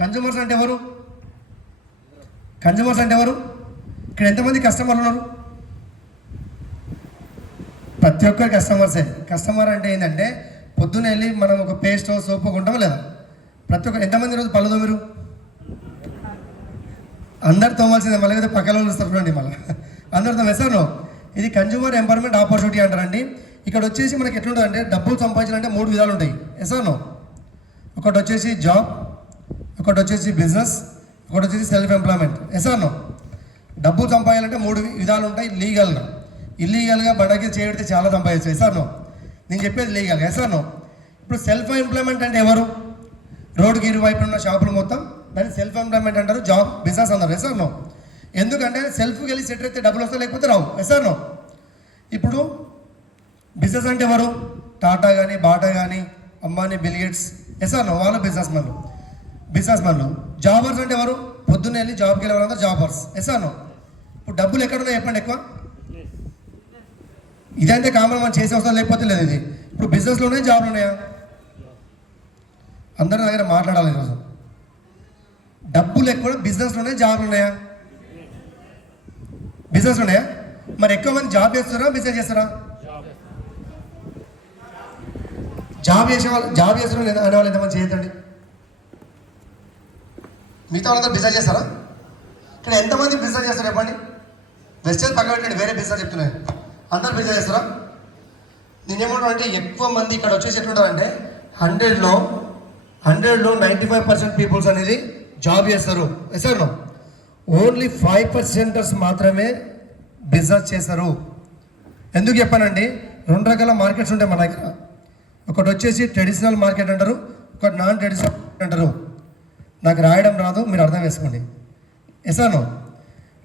Consumers అంటే ఎవరు? Consumers అంటే ఎవరు? ఇక్కడ ఎంతమంది కస్టమర్లు ఉన్నారు? ప్రతి ఒక్కరు కస్టమర్సే. కస్టమర్ అంటే ఏంటంటే పొద్దున్న వెళ్ళి మనం ఒక పేస్ట్ సోపు కొంటామా లేదా? ప్రతి ఒక్కరు. ఎంతమంది రోజు పళ్ళు తోమిరు? అందరు తోమాల్సిందే, మళ్ళీ కదా పక్కన వాళ్ళు వస్తారు చూడండి, మళ్ళీ అందరితో వేసాను. ఇది కన్జ్యూమర్ ఎంపవర్మెంట్ ఆపర్చునిటీ అంటారండి. ఇక్కడ వచ్చేసి మనకి ఎట్లుంటుంది అంటే డబ్బులు సంపాదించాలంటే 3 విధాలు ఉంటాయి. ఎసాను. ఒకటి వచ్చేసి జాబ్, ఒకటి వచ్చేసి బిజినెస్, ఒకటి వచ్చేసి సెల్ఫ్ ఎంప్లాయ్మెంట్. ఎసాను. డబ్బులు సంపాదించాలంటే 3 విధాలు ఉంటాయి. లీగల్గా, ఇల్లీగల్గా బండకి చేయడితే చాలా సంపాదించు. ఎసాను. నేను చెప్పేది లీగల్గా. ఎసాను. ఇప్పుడు సెల్ఫ్ ఎంప్లాయ్మెంట్ అంటే ఎవరు? రోడ్డుకి ఇరువైపు ఉన్న షాపులు మొత్తం దాన్ని సెల్ఫ్ ఎంప్లాయ్మెంట్ అంటారు. జాబ్, బిజినెస్ అంటారు. ఎసాను. ఎందుకంటే సెల్ఫ్కి వెళ్ళి సెట్ అయితే డబ్బులు వస్తాయి, లేకపోతే రావు. ఎసాను. ఇప్పుడు బిజినెస్ అంటే ఎవరు? టాటా కానీ, బాటా కానీ, అంబానీ, బిల్ గేట్స్. ఎసాను. వాళ్ళు బిజినెస్ మెన్లు. జాబర్స్ అంటే ఎవరు? పొద్దున్న వెళ్ళి జాబ్కి వెళ్ళే వాళ్ళంతా జాబర్స్. ఎసాను. ఇప్పుడు డబ్బులు ఎక్కడున్నాయి చెప్పండి ఎక్కువ? ఇదంతే కామన్, మనం చేసే అవసరం లేకపోతే లేదు. ఇది ఇప్పుడు బిజినెస్లో ఉన్నాయా, జాబ్లు ఉన్నాయా? అందరి దగ్గర మాట్లాడాలి ఈరోజు. డబ్బులు ఎక్కువ బిజినెస్లో ఉన్నాయా, జాబ్లు ఉన్నాయా? బిజినెస్ ఉన్నాయా? మరి ఎక్కువ మంది జాబ్ చేస్తారా, బిజినెస్ చేస్తారా? జాబ్ చేస్తున్నారు అనే వాళ్ళు ఎంతమంది చేయొద్దండి. మిగతా వాళ్ళందరూ బిజినెస్ చేస్తారా? ఇక్కడ ఎంతమంది బిజినెస్ చేస్తారు చెప్పండి? వెస్టర్న్ పక్కన పెట్టండి, వేరే బిజినెస్ చెప్తున్నాయి. అందరు బిజినెస్ చేస్తారా? నేనేమంటాను అంటే ఎక్కువ మంది ఇక్కడ వచ్చేసి ఎట్లుంటారంటే 100లో 95% పీపుల్స్ అనేది జాబ్ చేస్తారు. సార్ ఓన్లీ 5% మాత్రమే బిజినెస్ చేస్తారు. ఎందుకు చెప్పానండి? 2 రకాల మార్కెట్స్ ఉంటాయి మన దగ్గర. ఒకటి వచ్చేసి ట్రెడిషనల్ మార్కెట్ అంటారు, ఒకటి నాన్ ట్రెడిషనల్ అంటారు. నాకు రాయడం రాదు, మీరు అర్థం చేసుకోండి. ఎసాను.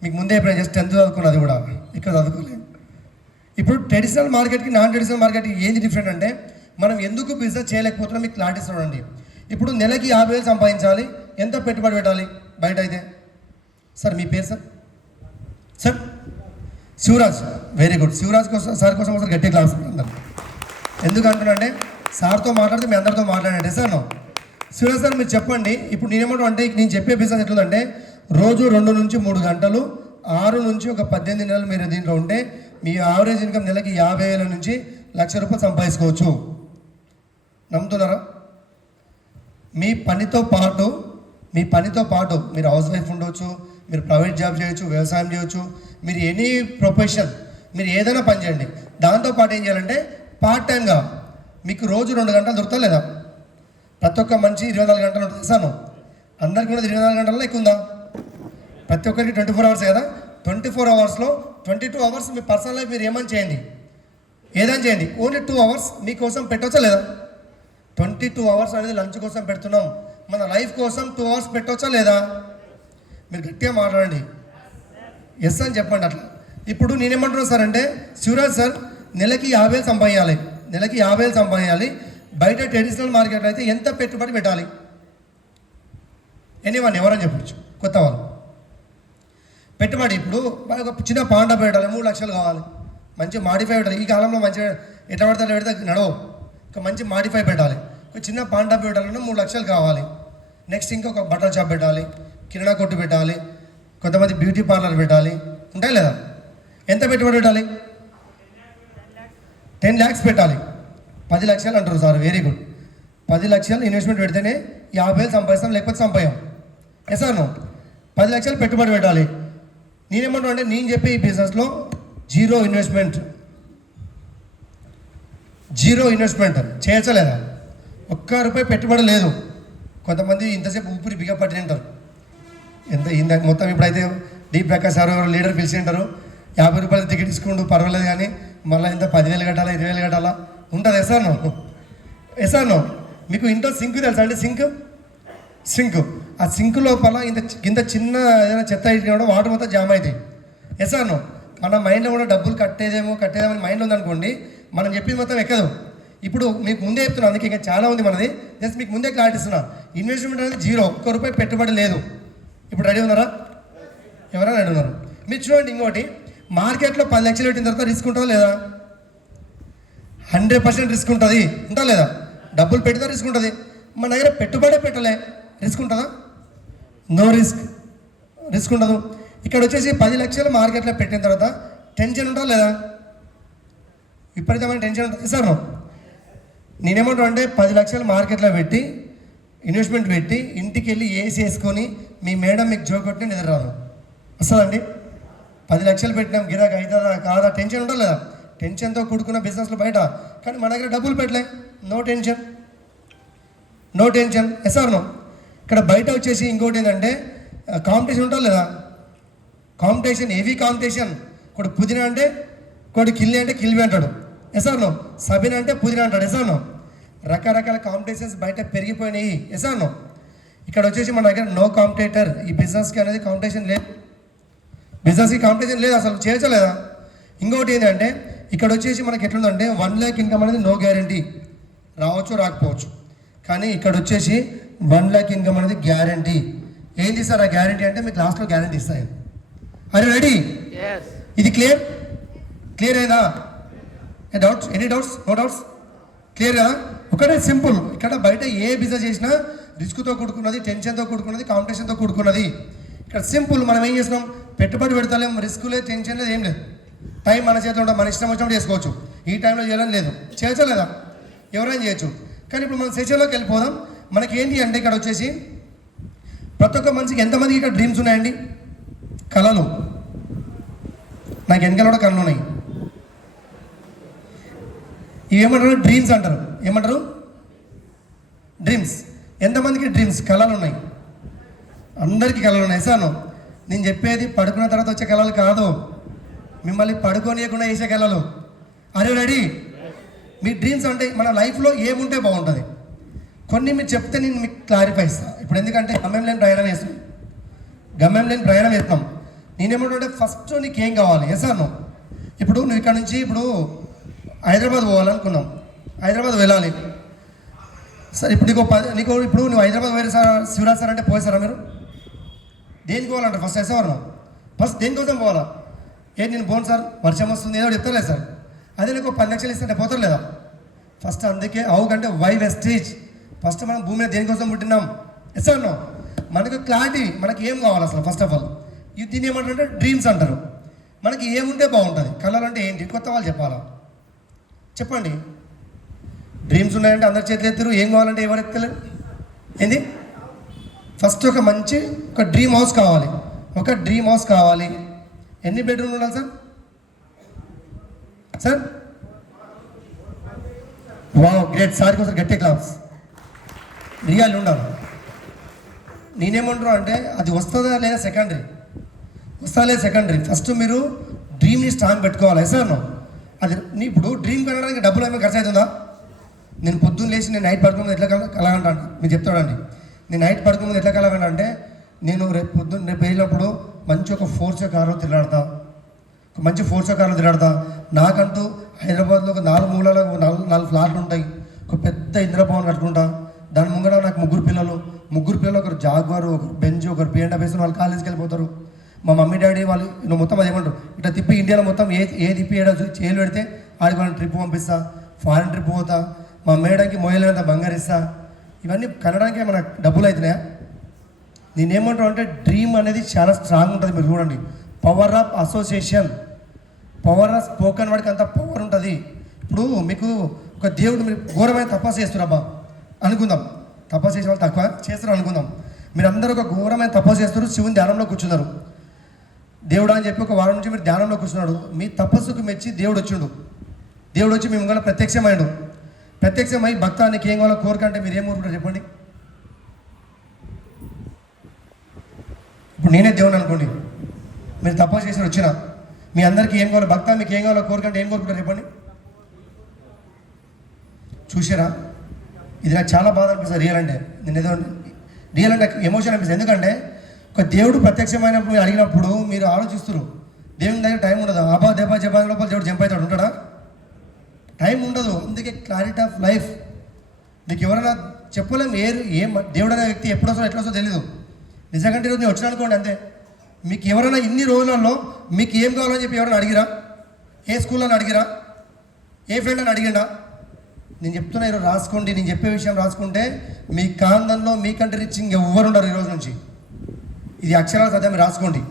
మీకు ముందే ఎప్పుడైనా జస్ట్ 10th చదువుకున్నది కూడా, ఇక్కడ చదువుకోలేదు. ఇప్పుడు ట్రెడిషనల్ మార్కెట్కి నాన్ ట్రెడిషనల్ మార్కెట్కి ఏంది డిఫరెంట్ అంటే మనం ఎందుకు బిజినెస్ చేయలేకపోతున్నాం మీకు క్లారిటీ ఇస్తామండి. ఇప్పుడు నెలకి 50,000 సంపాదించాలి, ఎంత పెట్టుబడి పెట్టాలి బయట అయితే? సార్ మీ పేరు? Sir Shivaraj. Very good. Shivaraj కోసం, సార్ కోసం ఒకసారి గట్టి క్లాస్ అందరు. ఎందుకు అంటున్నానంటే సార్తో మాట్లాడితే మీ అందరితో మాట్లాడండి. సార్ శివరాజ్ సార్ మీరు చెప్పండి. ఇప్పుడు నేనేమంటా అంటే నేను చెప్పే బిజినెస్ ఎట్లుందంటే రోజు 2 నుంచి 3 గంటలు 6 నుంచి ఒక 18 నెలలు మీరు దీంట్లో ఉంటే మీ యావరేజ్ ఇన్కమ్ నెలకి 50,000 నుంచి ₹1,00,000 సంపాదించుకోవచ్చు. నమ్ముతున్నారా? మీ పనితో పాటు మీరు హౌస్ వైఫ్ ఉండవచ్చు, మీరు ప్రైవేట్ జాబ్ చేయొచ్చు, వ్యవసాయం చేయొచ్చు, మీరు ఎనీ ప్రొఫెషన్, మీరు ఏదైనా పని చేయండి. దాంతోపాటు ఏం చేయాలంటే పార్ట్ టైంగా మీకు రోజు 2 గంటలు దొరుకుతా లేదా? ప్రతి ఒక్క మనిషి 24 గంటలు ఉంటుంది. సాను అందరికీ ఉన్నది 24 గంటల్లో ఎక్కువ ఉందా? ప్రతి ఒక్కరికి 24 అవర్స్ కదా. 24 అవర్స్లో 22 అవర్స్ మీ పర్సనల్ లైఫ్ మీరు ఏమని చేయండి, ఏదైనా చేయండి. ఓన్లీ 2 అవర్స్ మీకోసం పెట్టవచ్చా లేదా? 22 అవర్స్ అనేది లంచ్ కోసం పెడుతున్నాం. మన లైఫ్ కోసం 2 అవర్స్ పెట్టవచ్చా లేదా? మీరు గట్టిగా మాట్లాడండి. ఎస్ అని చెప్పండి. అట్లా ఇప్పుడు నేనేమంటున్నాను సార్ అంటే శివరాజ్ సార్ నెలకి 50,000 సంపాదించాలి. బయట ట్రెడిషనల్ మార్కెట్ అయితే ఎంత పెట్టుబడి పెట్టాలి? ఎవరని చెప్పచ్చు? కొత్త వాళ్ళు పెట్టుబడి. ఇప్పుడు ఒక చిన్న పాండా పెట్టాలి, 3 లక్షలు కావాలి. మంచి మాడిఫై పెట్టాలి. ఈ కాలంలో మంచిగా ఎట్లా పెడితే నడవు. ఒక మంచి మాడిఫై పెట్టాలి. ఒక చిన్న పాండా పెట్టాలన్నా 3 లక్షలు కావాలి. నెక్స్ట్ ఇంకొక బట్టల షాప్ పెట్టాలి, కిరాణా కొట్టు పెట్టాలి, కొంతమంది బ్యూటీ పార్లర్ పెట్టాలి. ఉంటాయి లేదా? ఎంత పెట్టుబడి పెట్టాలి? 10 lakhs పెట్టాలి. 10 లక్షలు అంటారు సార్. Very good. 10 లక్షలు ఇన్వెస్ట్మెంట్ పెడితేనే 50,000 సంపాదిస్తాం, లేకపోతే సంపాయం. ఎస్ సార్ 10 లక్షలు పెట్టుబడి పెట్టాలి. నేనేమంటాను అంటే నేను చెప్పే ఈ బిజినెస్లో జీరో ఇన్వెస్ట్మెంట్ చేయచ్చలేదా? ₹1 పెట్టుబడి లేదు. కొంతమంది ఇంతసేపు ఊపిరి బిగపట్టి తింటారు. ఇంత మొత్తం ఇప్పుడైతే డి ప్రకాష్ సార్ లీడర్ పిలిచి ఉంటారు. ₹50 టికెట్ తీసుకుంటూ పర్వాలేదు, కానీ మళ్ళీ ఇంత 10,000 కట్టాలా, 20,000 కట్టాలా ఉంటుంది. ఎసాను మీకు ఇంట్లో సింక్ తెలుసా అండి? సింక్ ఆ సింక్ లోపల ఇంత చిన్న ఏదైనా చెత్త ఇచ్చినప్పుడు వాటర్ మొత్తం జామ్ అవుతాయి. ఎసాను మన మైండ్లో కూడా డబ్బులు కట్టేదేమని మైండ్లో ఉందనుకోండి, మనం చెప్పింది మొత్తం ఎక్కదు. ఇప్పుడు మీకు ముందే చెప్తున్నాను, అందుకే ఇంకా చాలా ఉంది మనది. జస్ట్ మీకు ముందే క్లారిటీ ఇస్తున్నా. ఇన్వెస్ట్మెంట్ అనేది జీరో, ₹1 పెట్టుబడి లేదు. ఇప్పుడు రెడీ ఉన్నారా? ఎవరైనా రెడీ ఉన్నారు? మీరు చూడండి. ఇంకోటి, మార్కెట్లో 10 లక్షలు పెట్టిన తర్వాత రిస్క్ ఉంటుందా లేదా? 100% రిస్క్ ఉంటుంది. ఉంటుందా లేదా? డబ్బులు పెట్టినా రిస్క్ ఉంటుంది. మన దగ్గర పెట్టుబడే పెట్టలే, రిస్క్ ఉంటుందా? నో రిస్క్ ఉండదు. ఇక్కడ వచ్చేసి 10 లక్షలు మార్కెట్లో పెట్టిన తర్వాత టెన్షన్ ఉంటుందా లేదా? విపరీతమైన టెన్షన్ ఉంటుంది సార్. నేనేమంటాను అంటే 10 లక్షలు మార్కెట్లో పెట్టి ఇన్వెస్ట్మెంట్ పెట్టి ఇంటికి వెళ్ళి ఏసీ వేసుకొని మీ మేడం మీకు జోకొట్టి నిద్ర రాదు, వస్తుందండి? 10 లక్షలు పెట్టినాం, గిరాక అవుతుందా కాదా, టెన్షన్ ఉంటుంది లేదా? టెన్షన్తో కూడుకున్న బిజినెస్లు బయట, కానీ మన దగ్గర డబ్బులు పెట్టలే, no tension yes or no. ఇక్కడ బయట వచ్చేసి ఇంకోటి ఏంటంటే కాంపిటీషన్ ఉంటుంది లేదా? Competition, heavy competition. ఒకటి పుదీనా అంటే ఒకటి కిల్లి అంటే కిల్వి అంటాడు, ఎస్ ఆర్ నో. సబిన్ అంటే పుదీనా అంటాడు, ఎస్ ఆర్ నో. రకరకాల కాంపిటీషన్స్ బయట పెరిగిపోయినాయి, ఎస్ ఆర్ నో. ఇక్కడ వచ్చేసి మన దగ్గర నో కాంపిటేటర్. ఈ బిజినెస్కి అనేది కాంపిటీషన్ లేదు, బిజినెస్కి కాంపిటీషన్ లేదు, అసలు చేయలేదా? ఇంకోటి ఏంటంటే ఇక్కడ వచ్చేసి మనకి ఎట్లుందంటే 1 lakh ఇన్కమ్ అనేది నో గ్యారంటీ, రావచ్చు రాకపోవచ్చు. కానీ ఇక్కడ వచ్చేసి 1 lakh ఇన్కమ్ అనేది గ్యారంటీ. ఏంటి సార్ ఆ గ్యారంటీ అంటే మీకు లాస్ట్లో గ్యారంటీ ఇస్తాయి. అరే రెడీ? ఇది క్లియర్ అయిందా? Doubts? Any doubts? No doubts? Clear కదా? ఒకటే సింపుల్. ఇక్కడ బయట ఏ బిజినెస్ చేసినా రిస్క్తో కూడుకున్నది, టెన్షన్తో కూడుకున్నది, కాంపిటీషన్తో కూడుకున్నది. ఇక్కడ సింపుల్, మనం ఏం చేస్తున్నాం, పెట్టుబడి పెడతలేం, రిస్క్ లేదు, టెన్షన్ లేదు, ఏం లేదు. టైం మన చేతిలో ఉంటుంది, మన ఇష్టం వచ్చినప్పుడు చేసుకోవచ్చు. ఈ టైంలో చేయాలని లేదు, చేయొచ్చా లేదా? ఎవరైనా చేయొచ్చు. కానీ ఇప్పుడు మనం సెషన్లోకి వెళ్ళిపోదాం. మనకి ఏంటి అంటే ఇక్కడ వచ్చేసి ప్రతి ఒక్క మనిషికి ఎంతమందికి ఇక్కడ డ్రీమ్స్ ఉన్నాయండి, కళలు? నాకు వెనకాల కూడా కళలు ఉన్నాయి. ఇవి ఏమంటారు? డ్రీమ్స్ అంటారు. ఏమంటారు? డ్రీమ్స్. ఎంతమందికి డ్రీమ్స్, కళలు ఉన్నాయి? అందరికీ కళలు ఉన్నాయి సార్. నేను చెప్పేది పడుకున్న తర్వాత వచ్చే కళలు కాదు, మిమ్మల్ని పడుకోనియకుండా వేసే కళలు. అరే రెడీ? మీ డ్రీమ్స్ అంటే మన లైఫ్లో ఏముంటే బాగుంటుంది, కొన్ని మీరు చెప్తే నేను మీకు క్లారిఫై ఇస్తాను. ఇప్పుడు ఎందుకంటే గమ్యం లేని ప్రయాణం వేస్తాం. నేనేమంటే ఫస్ట్ నీకు ఏం కావాలి, ఎస్ అన్నో. ఇప్పుడు నువ్వు ఇక్కడ నుంచి ఇప్పుడు హైదరాబాద్ పోవాలనుకున్నాం, హైదరాబాద్ వెళ్ళాలి సార్. ఇప్పుడు నీకు ఇప్పుడు నువ్వు హైదరాబాద్ పోయి సార్, శివరాజ్ సార్ అంటే పోయేసారా మీరు? దేనికి పోవాలంటారు ఫస్ట్? ఎస్ఆర్ ఫస్ట్ దేనికోసం పోవాలా? నేను పోను సార్, వర్షం వస్తుంది ఏదో చెప్తారులేదు సార్. అదే నీకు 10 లక్షలు ఇస్తుంటే పోతారు లేదా? ఫస్ట్ అందుకే కంటే వై వెస్టేజ్. ఫస్ట్ మనం భూమిని దేనికోసం పుట్టినాం, ఎస్ఆర్ నో. మనకు క్లారిటీ, మనకి ఏం కావాలి అసలు ఫస్ట్ ఆఫ్ ఆల్. దీన్ని ఏమంటారంటే డ్రీమ్స్ అంటారు. మనకి ఏముంటే బాగుంటుంది, కళలు అంటే ఏంటి, కొత్త వాళ్ళు చెప్పాలా? చెప్పండి. డ్రీమ్స్ ఉన్నాయంటే అందరి చేతులు ఎత్తారు, ఏం కావాలంటే ఎవరు ఎత్తలేరు. ఏంది? ఫస్ట్ ఒక డ్రీమ్ హౌస్ కావాలి. ఒక డ్రీమ్ హౌస్ కావాలి. ఎన్ని బెడ్రూమ్లు ఉండాలి సార్? Wow, great. సార్ కోసం గట్టి క్లాస్. రియాల్ ఉండాలి. నేనేమంటున్నా అంటే అది వస్తుందా లేదా సెకండరీ, సెకండరీ. ఫస్ట్ మీరు డ్రీమ్ని స్ట్రాంగ్ పెట్టుకోవాలి, సార్. అది ఇప్పుడు డ్రీమ్ కనడానికి డబ్బులు ఏమైనా ఖర్చు అవుతుందా? నేను పొద్దున్న లేచి నేను నైట్ పడుకున్నది ఎట్లా కలగంటాను మీరు చెప్తాడండి. నేను నైట్ పడుకున్నది ఎట్లా కలగంటే నేను రేపు వెళ్ళినప్పుడు మంచి ఒక 4 కారు తిరగడతా, నాకంటూ హైదరాబాద్లో ఒక 4 మూలలో 4 ఫ్లాట్లు ఉంటాయి, ఒక పెద్ద ఇంద్రభవన్ కట్టుకుంటా. దాని ముంగడ నాకు 3 పిల్లలు, ఒకరు జాగ్వారు, ఒకరు బెంజ్, ఒకరు BMW, వాళ్ళు కాలేజీకి వెళ్ళిపోతారు. మా మమ్మీ డాడీ వాళ్ళు నువ్వు మొత్తం అది ఏమంటారు, ఇట్లా తిప్పి ఇండియాలో మొత్తం ఏ తిప్పి చేయలు పెడితే ఆడికి వాళ్ళని ట్రిప్ పంపిస్తా, ఫారెన్ ట్రిప్ పోతా, మా మేడంకి మోయలేనంత బంగారు ఇస్తా. ఇవన్నీ కనడానికి మన డబ్బులు అవుతున్నాయా? నేనేమంటాను అంటే డ్రీమ్ అనేది చాలా స్ట్రాంగ్ ఉంటుంది. మీరు చూడండి, power of association, power of spoken వాడికి అంత పవర్ ఉంటుంది. ఇప్పుడు మీకు ఒక దేవుడు, మీరు ఘోరమైన తపస్సు చేస్తున్నారబ్బా అనుకుందాం, తపస్సు చేసే వాళ్ళు తక్కువ చేస్తారు అనుకుందాం. మీరు అందరూ ఒక ఘోరమైన తపస్సు చేస్తారు, శివుని ధ్యానంలో కూర్చున్నారు. దేవుడు అని చెప్పి ఒక వారం నుంచి మీరు ధ్యానంలో కూర్చున్నాడు. మీ తపస్సుకు మెచ్చి దేవుడు వచ్చి మీ ముంగల ప్రత్యక్షమై భక్తానికి ఏం కావాలో కోరికంటే మీరు ఏం కోరుకుంటారు చెప్పండి? ఇప్పుడు నేనే దేవుని అనుకోండి, మీరు తపస్సు చేసి వచ్చిన మీ అందరికీ ఏం కావాలో, భక్త మీకు ఏం కావాలో కోరికంటే ఏం కోరుకుంటారు చెప్పండి? చూసారా? ఇది నాకు చాలా బాధ అనిపిస్తుంది. రియల్ అంటే ఎమోషన్ అనిపిస్తుంది. ఎందుకంటే ఒక దేవుడు ప్రత్యక్షమైనప్పుడు అడిగినప్పుడు మీరు ఆలోచిస్తారు, దేవుని దగ్గర టైం ఉండదు. దెబ్బ జపాన్ లోపల దేవుడు జంప్ అవుతాడు, ఉంటాడా? టైం ఉండదు. అందుకే క్లారిటీ ఆఫ్ లైఫ్. మీకు ఎవరైనా చెప్పలేము ఏం దేవుడు అనే వ్యక్తి ఎట్లా వస్తుందో తెలీదు. నిజంగా ఈరోజు నేను వచ్చిన అనుకోండి అంతే. మీకు ఎవరైనా ఇన్ని రోజులలో మీకు ఏం కావాలని చెప్పి ఎవరైనా అడిగిరా? ఏ స్కూల్లో అడిగిరా? ఏ ఫ్రెండ్ అని అడిగిండా? నేను చెప్తున్నా, ఈరోజు రాసుకోండి. నేను చెప్పే విషయం రాసుకుంటే మీ కాందంలో మీకంటే రిచ్ ఎవరు ఉండరు ఈరోజు నుంచి. ఇది అక్షరాల సత్యం రాసుకోండి.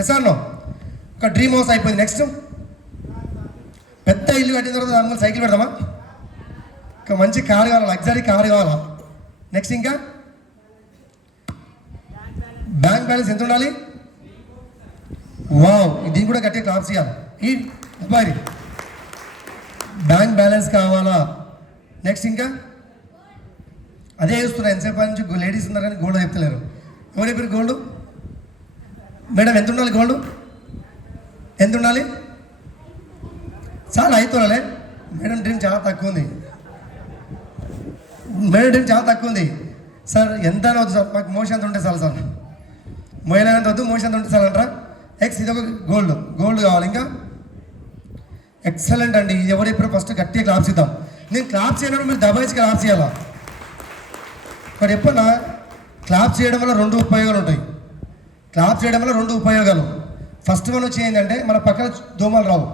Yes or no? ఒక డ్రీమ్ హౌస్ అయిపోయింది. నెక్స్ట్ పెద్ద ఇల్లు కట్టిన తర్వాత దాని మీద సైకిల్ పెడదామా? ఒక మంచి కారు కావాలా, లగ్జరీ కారు కావాలా? నెక్స్ట్ ఇంకా బ్యాంక్ బ్యాలెన్స్ ఎంత ఉండాలి? వావ్, దీన్ని కూడా గట్టిగా క్లాప్స్ ఇవ్వాలి. ఈ అబ్బాయి బ్యాంక్ బ్యాలెన్స్ కావాలా? నెక్స్ట్ ఇంకా అదే చూస్తున్నా ఎంతసేపు నుంచి లేడీస్ ఉన్నారు కానీ గోల్డ్ చెప్తలేరు. ఎవరు చెప్పారు గోల్డ్? మేడం ఎంత ఉండాలి గోల్డ్? ఎంత ఉండాలి? చాలా అవుతున్నాలే. మేడం డ్రీమ్ చాలా తక్కువ ఉంది. మేడం డ్రీమ్ చాలా తక్కువ ఉంది. సార్ ఎంత వద్దు సార్, మాకు మోషన్ ఎంత ఉంటే చాలు సార్. మోయిన ఎంత వద్దు, మోషన్ ఎంత ఉంటే చాలు అంటారా? ఇది ఒక గోల్డ్ కావాలి. ఇంకా ఎక్సలెంట్ అండి. ఇది ఎవరు ఇప్పుడు ఫస్ట్ గట్టిగా క్లాప్స్ ఇద్దాం. నేను క్లాప్స్ చేయడం మీరు దబాయిచ్చి క్లాప్స్ చేయాలా? మరి ఎప్పుడన్నా క్లాప్స్ చేయడం వల్ల 2 ఉపయోగాలు ఉంటాయి. క్లాప్స్ చేయడం వల్ల 2 ఉపయోగాలు. ఫస్ట్ వన్ వచ్చి ఏంటంటే మన పక్కన దోమలు రావు,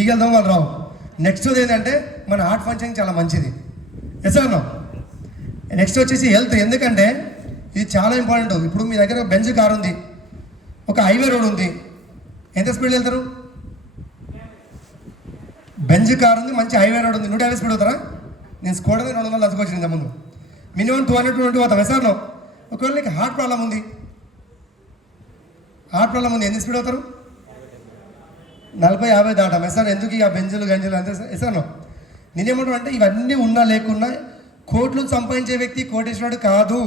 ఈగల దోమలు రావు. నెక్స్ట్ ఏంటంటే మన హార్ట్ ఫంక్షన్ చాలా మంచిది. ఎస్ అన్నా? నెక్స్ట్ వచ్చేసి హెల్త్. ఎందుకంటే ఇది చాలా ఇంపార్టెంట్. ఇప్పుడు మీ దగ్గర బెంజ్ కార్ ఉంది, ఒక హైవే రోడ్ ఉంది, ఎంత స్పీడ్ వెళ్తారు? బెంజ్ కార్ ఉంది, మంచి హైవే రోడ్ ఉంది, 150 స్పీడ్ అవుతారా? నేను స్కోడర్ 200 అందుకొచ్చింది ఇంతకుముందు. మినిమం 220 పోతాం. ఎసార్లో ఒకవేళ నీకు హార్ట్ ప్రాబ్లం ఉంది, ఎంత స్పీడ్ అవుతారు? 40-50 దాటాం. ఎసార్ ఎందుకు ఇక బెంజులు గంజులు అంతే ఎసార్లో. నేనేమంటాను అంటే ఇవన్నీ ఉన్నా లేకున్నా కోట్లు సంపాదించే వ్యక్తి కోటేశ్వరుడు కాదు,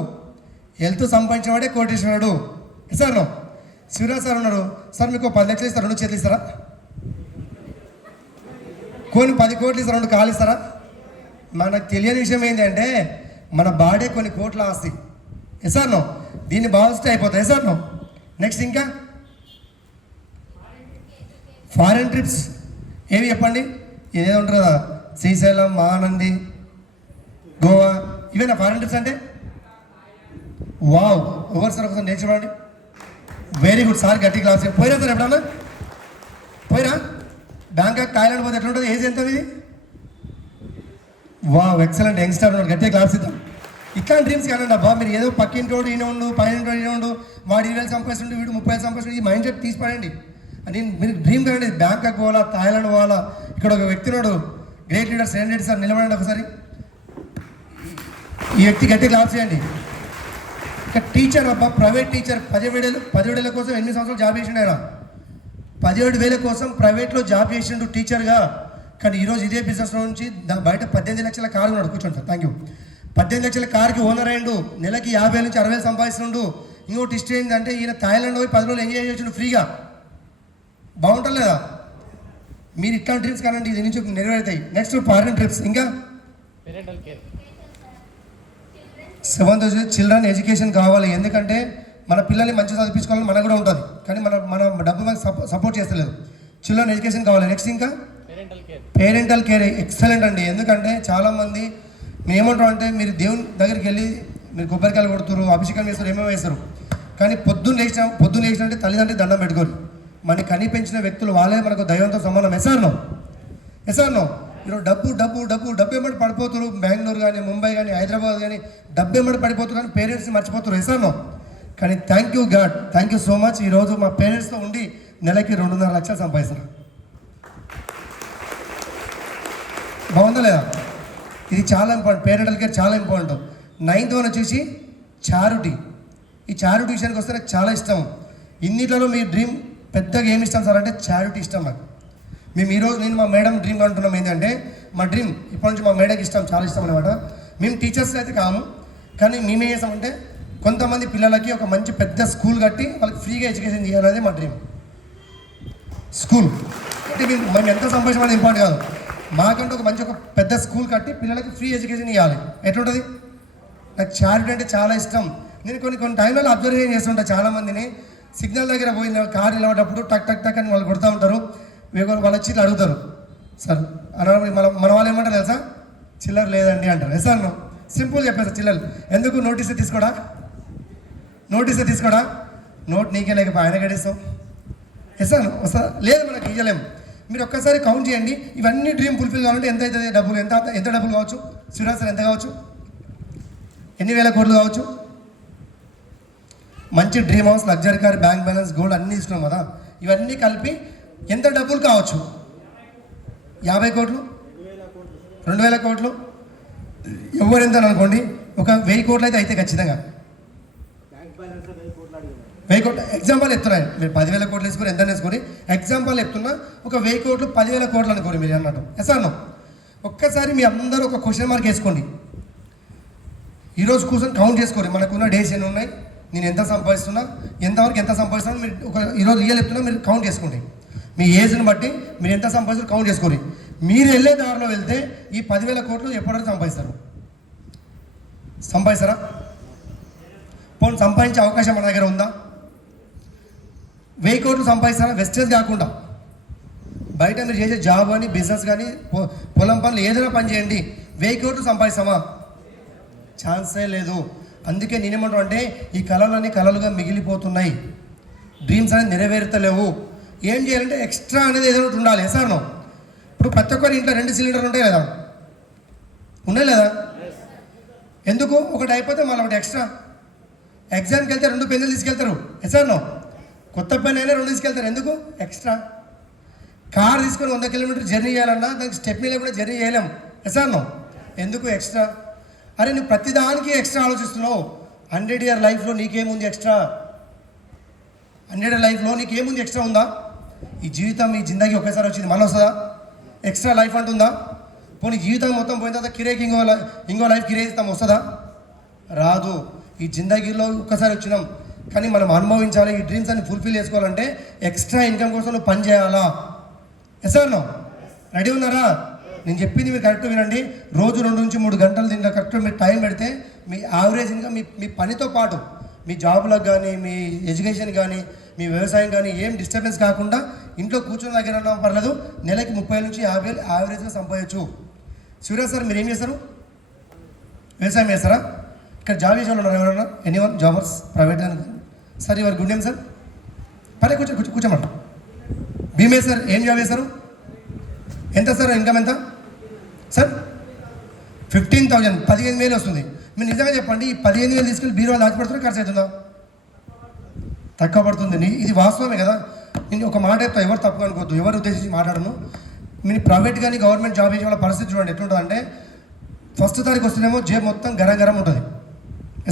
హెల్త్ సంపాదించేవాడే కోటేశ్వరుడు. ఎసార్లో శివరాజ్ సార్ ఉన్నారు. సార్ మీకు 10 లక్షలు ఇస్తారు, 2 చేతులు ఇస్తారా? కొన్ని 10 కోట్లు ఇస్తారు, 2 కాలు ఇస్తారా? మనకు తెలియని విషయం ఏంటంటే మన బాడీ కొన్ని కోట్ల ఆస్తి. ఎసార్నో? దీన్ని బాగా అయిపోతాయి. ఎసార్నో? నెక్స్ట్ ఇంకా ఫారెన్ ట్రిప్స్ ఏవి చెప్పండి? ఇదేదో ఉంటుంది కదా, శ్రీశైలం, మహానంది, గోవా, ఇవేనా ఫారెన్ ట్రిప్స్ అంటే? వావ్, ఎవరు సార్ ఒకసారి నేర్చుకోండి. వెరీ గుడ్ సార్, గట్టి క్లాస్. పోయినా సార్ ఎప్పుడన్నా? పోయినా? బ్యాంకాక్, థాయిలాండ్ పోతే ఎట్లుంటుంది? ఏజ్ ఎంత ఇది? Wow, excellent. యంగ్స్టర్ ఉన్నాడు, గట్టిగా క్లాస్ ఇద్దాం. ఇట్లాంటి డ్రీమ్స్ కానండి అబ్బా. మీరు ఏదో పక్కింటోడు ఈయన ఉండు, పైన ఉండు, వాడు 20,000 సంపాదిస్తుండు, వీడు 30,000 సంపాదిస్తుండు, ఈ మైండ్ సెట్ తీసి పడండి. అని మీరు డ్రీమ్ కానండి. బ్యాంకాక్ పోవాలా, థాయిలాండ్ పోవాలా. ఇక్కడ ఒక వ్యక్తి ఉన్నాడు, గ్రేట్ లీడర్ శ్రేణి రెడ్డి సార్, నిలబడండి ఒకసారి. ఈ వ్యక్తి గట్టి క్లాస్ చేయండి. ఇక టీచర్ అబ్బా, ప్రైవేట్ టీచర్, 17,000 కోసం 8 సంవత్సరాలు జాబ్ చేసిండు ఆయన. 17,000 కోసం ప్రైవేట్లో జాబ్ చేసిండు టీచర్గా. కానీ ఈరోజు ఇదే బిజినెస్లో నుంచి బయట 18 లక్షల కారు ఉన్నాడు. కూర్చోండి సార్, థ్యాంక్ యూ. 18 లక్షల కార్కి ఓనర్ అయ్యిండు, నెలకి 50,000 నుంచి 60,000 సంపాదిస్తుండు. ఇంకోటి ఇష్టం ఏంటంటే ఈయన థాయిలాండ్ పోయి 10 రోజులు ఎంజాయ్ చేసిండు ఫ్రీగా. బాగుంటుంది లేదా? మీరు ఇట్లాంటి ట్రిప్స్ కానండి, ఇది నుంచి నెరవేరుతాయి. Next foreign trips. ఇంకా 7th చిల్డ్రన్ ఎడ్యుకేషన్ కావాలి. ఎందుకంటే మన పిల్లల్ని మంచిగా చదివించుకోవాలని మనకు కూడా ఉంటుంది, కానీ మన డబ్బు మనకు సపోర్ట్ చేస్తలేదు. చిల్డ్రన్ ఎడ్యుకేషన్ కావాలి. నెక్స్ట్ ఇంకా పేరెంటల్ కేర్. ఎక్సలెంట్ అండి. ఎందుకంటే చాలామంది మేము ఏమంటాం అంటే మీరు దేవుని దగ్గరికి వెళ్ళి మీరు కొబ్బరికాయలు కొడుతున్నారు, అభిషేకం చేస్తారు, ఏమేమి వేస్తారు, కానీ పొద్దున్న లేచినంటే తల్లిదండ్రులు దండం పెట్టుకోరు. మనకి కని పెంచిన వ్యక్తులు వాళ్ళే మనకు దైవంతో సమానం. ఎసార్నో? మీరు డబ్బు ఏమంటే పడిపోతున్నారు. బెంగళూరు కానీ, ముంబై కానీ, హైదరాబాద్ కానీ డబ్బు ఏమంటే పడిపోతున్నారు, కానీ పేరెంట్స్ని మర్చిపోతున్నారు. ఎసార్నో? కానీ thank you God, thank you so much. ఈరోజు మా పేరెంట్స్తో ఉండి నెలకి 2.5 లక్షలు సంపాదిస్తారు. బాగుందా లేదా? ఇది చాలా ఇంపార్టెంట్. పేరెంటల్ కేర్ చాలా ఇంపార్టెంట్. 9th వన్ వచ్చేసి చారిటీ. ఈ చారిటీ విషయానికి వస్తే నాకు చాలా ఇష్టం. ఇన్నిట్లలో మీ డ్రీమ్ పెద్దగా ఏమి ఇష్టం సార్ అంటే చారిటీ ఇష్టం నాకు. మేము ఈరోజు నేను మా మేడం డ్రీమ్ అంటున్నాం ఏంటంటే మా డ్రీమ్ ఇప్పటి నుంచి మా మేడంకి ఇష్టం, చాలా ఇష్టం అనమాట. మేము టీచర్స్ అయితే కాము, కానీ మేమేం చేస్తామంటే కొంతమంది పిల్లలకి ఒక మంచి పెద్ద స్కూల్ కట్టి వాళ్ళకి ఫ్రీగా ఎడ్యుకేషన్ చేయాలనేది మా డ్రీమ్. స్కూల్ అంటే మేము ఎంత సంపాదించడం ఇంపార్టెంట్ కాదు, మాకంటే ఒక పెద్ద స్కూల్ కట్టి పిల్లలకి ఫ్రీ ఎడ్యుకేషన్ ఇవ్వాలి. ఎట్లుంటుంది? నాకు చారిటీ అంటే చాలా ఇష్టం. నేను కొన్ని టైంలో అబ్జర్వ్ చేస్తుంటా చాలామందిని. సిగ్నల్ దగ్గర పోయిన కారు నిలబడేటప్పుడు టక్ టక్ టక్ అని వాళ్ళు కొడుతూ ఉంటారు. వాళ్ళు వచ్చి అడుగుతారు, సార్ మన వాళ్ళు ఏమంటారు తెలుసా? చిల్లర లేదండి అంటారు. సార్ సింపుల్ చెప్పేసి చిల్లర ఎందుకు నోటీస్ తీసుకోడా? నోట్ నీకే లేకపోతే ఆయన గడిస్తాం. సార్ వస్తా లేదు, మనకి ఇవ్వలేము. మీరు ఒక్కసారి కౌంట్ చేయండి. ఇవన్నీ డ్రీమ్ ఫుల్ఫిల్ కావాలంటే ఎంత అవుతుంది డబ్బులు? ఎంత డబ్బులు కావచ్చు? శివరాజ్ సార్ ఎంత కావచ్చు? ఎన్ని వేల కోట్లు కావచ్చు? మంచి dream house, luxury car, bank balance, gold అన్నీ తీసుకున్నాం కదా. ఇవన్నీ కలిపి ఎంత డబ్బులు కావచ్చు? 50 కోట్లు, 2000 కోట్లు, ఎవరెంత అనుకోండి. ఒక 1000 కోట్లు అయితే ఖచ్చితంగా 1000 కోట్లు ఎగ్జాంపుల్ చెప్తున్నాను. మీరు 10,000 కోట్లు వేసుకొని ఎంత వేసుకొని ఎగ్జాంపుల్ చెప్తున్నా. ఒక 1000 కోట్లు 10,000 కోట్లు అనుకోండి మీరు అన్నట్టు. ఎసాను ఒక్కసారి మీ అందరూ ఒక క్వశ్చన్ మార్క్ వేసుకోండి. ఈరోజు కూర్చొని కౌంట్ చేసుకోండి. మనకున్న డేస్ ఎన్ని ఉన్నాయి, నేను ఎంత సంపాదిస్తున్నా, ఎంతవరకు ఎంత సంపాదిస్తున్నా. మీరు ఒక ఈరోజు రియల్ చెప్తున్నా, మీరు కౌంట్ చేసుకోండి. మీ ఏజ్ని బట్టి మీరు ఎంత సంపాదిస్తారు కౌంట్ చేసుకోండి. మీరు వెళ్ళే దారిలో వెళ్తే ఈ 10,000 కోట్లు ఎప్పటివరకు సంపాదిస్తారా? పోనీ సంపాదించే అవకాశం మన దగ్గర ఉందా? 1000 కోట్లు సంపాదిస్తారా? వెస్టేజ్ కాకుండా బయట మీరు చేసే జాబ్ కానీ, బిజినెస్ కానీ, పొలం పనులు ఏదైనా పని చేయండి. 1000 కోట్లు సంపాదిస్తామా? ఛాన్సే లేదు. అందుకే నేనేమంటాను అంటే ఈ కళలన్నీ కళలుగా మిగిలిపోతున్నాయి. డ్రీమ్స్ అనేది నెరవేరుతలేవు. ఏం చేయాలంటే ఎక్స్ట్రా అనేది ఏదో ఒకటి ఉండాలి. సార్ ఇప్పుడు ప్రతి ఒక్కరి ఇంట్లో 2 సిలిండర్లు ఉంటాయి కదా, ఉన్నాయి లేదా? ఎందుకు? ఒకటి అయిపోతే మళ్ళీ ఒకటి ఎక్స్ట్రా. ఎగ్జామ్కి వెళ్తే 2 పెన్నులు తీసుకెళ్తారు. సార్ కొత్త పెన్ అయినా 2 తీసుకెళ్తారు. ఎందుకు? ఎక్స్ట్రా. కార్ తీసుకొని 100 కిలోమీటర్ జర్నీ చేయాలన్నా దానికి స్టెప్నీ లేకుండా జర్నీ చేయలేం. సార్ ఎందుకు? ఎక్స్ట్రా. అరే నువ్వు ప్రతిదానికి ఎక్స్ట్రా ఆలోచిస్తున్నావు. 100 ఇయర్ లైఫ్లో నీకేముంది ఎక్స్ట్రా? 100 ఇయర్ లైఫ్లో నీకేముంది ఎక్స్ట్రా ఉందా? ఈ జీవితం, ఈ జిందగీ ఒకేసారి వచ్చింది, మళ్ళీ వస్తుందా? ఎక్స్ట్రా లైఫ్ అంటుందా? పోనీ జీవితం మొత్తం పోయిన తర్వాత కిరేకి ఇంకో లైఫ్ కిరే ఇస్తాం, వస్తుందా? రాదు. ఈ జిందగీలో ఒక్కసారి వచ్చినాం, కానీ మనం అనుభవించాలి. ఈ డ్రీమ్స్ అన్ని ఫుల్ఫిల్ చేసుకోవాలంటే ఎక్స్ట్రా ఇన్కమ్ కోసం నువ్వు పని చేయాలా? సార్ రెడీ ఉన్నారా? నేను చెప్పింది మీరు కరెక్ట్ వినండి. రోజు 2 నుంచి 3 గంటలు దీంట్లో కరెక్ట్ మీరు టైం పెడితే మీ యావరేజ్ ఇన్కమ్ మీ పనితో పాటు మీ జాబ్లకు కానీ, మీ ఎడ్యుకేషన్ కానీ, మీ వ్యవసాయం కానీ ఏం డిస్టర్బెన్స్ కాకుండా ఇంట్లో కూర్చొని దగ్గర ఉన్నా పర్లేదు. నెలకి 30 నుంచి 50,000 యావరేజ్గా సంపాదించు. సూర్య సార్ మీరు ఏం చేస్తారు? వ్యవసాయం చేస్తారా? ఇక్కడ జాబ్ చేసే వాళ్ళు ఉన్నారు ఎవరన్నా? ఎనీవన్ జాబర్స్ private sir? Your good name sir? పరే కూర్చోమంట. భీమే సార్ ఏం జాబ్ చేస్తారు? ఎంత సార్ ఇన్కమ్ ఎంత సార్? 15,000, 15,000 వస్తుంది. మీరు నిజంగా చెప్పండి, ఈ 15,000 తీసుకెళ్ళి బీరువా దాచిపెడుతున్నా ఖర్చు అవుతుందా? తక్కువ పడుతుంది. ఇది వాస్తవమే కదా. నేను ఒక మాట చెప్తా, ఎవరు తప్పుగా అనుకోవద్దు, ఎవరు ఉద్దేశించి మాట్లాడను. మీరు ప్రైవేట్ కానీ గవర్నమెంట్ జాబ్ చేసే వాళ్ళ పరిస్థితి చూడండి ఎట్లుంటుంది అంటే, ఫస్ట్ తారీఖు వస్తేనేమో జేబు మొత్తం గరం ఉంటుంది.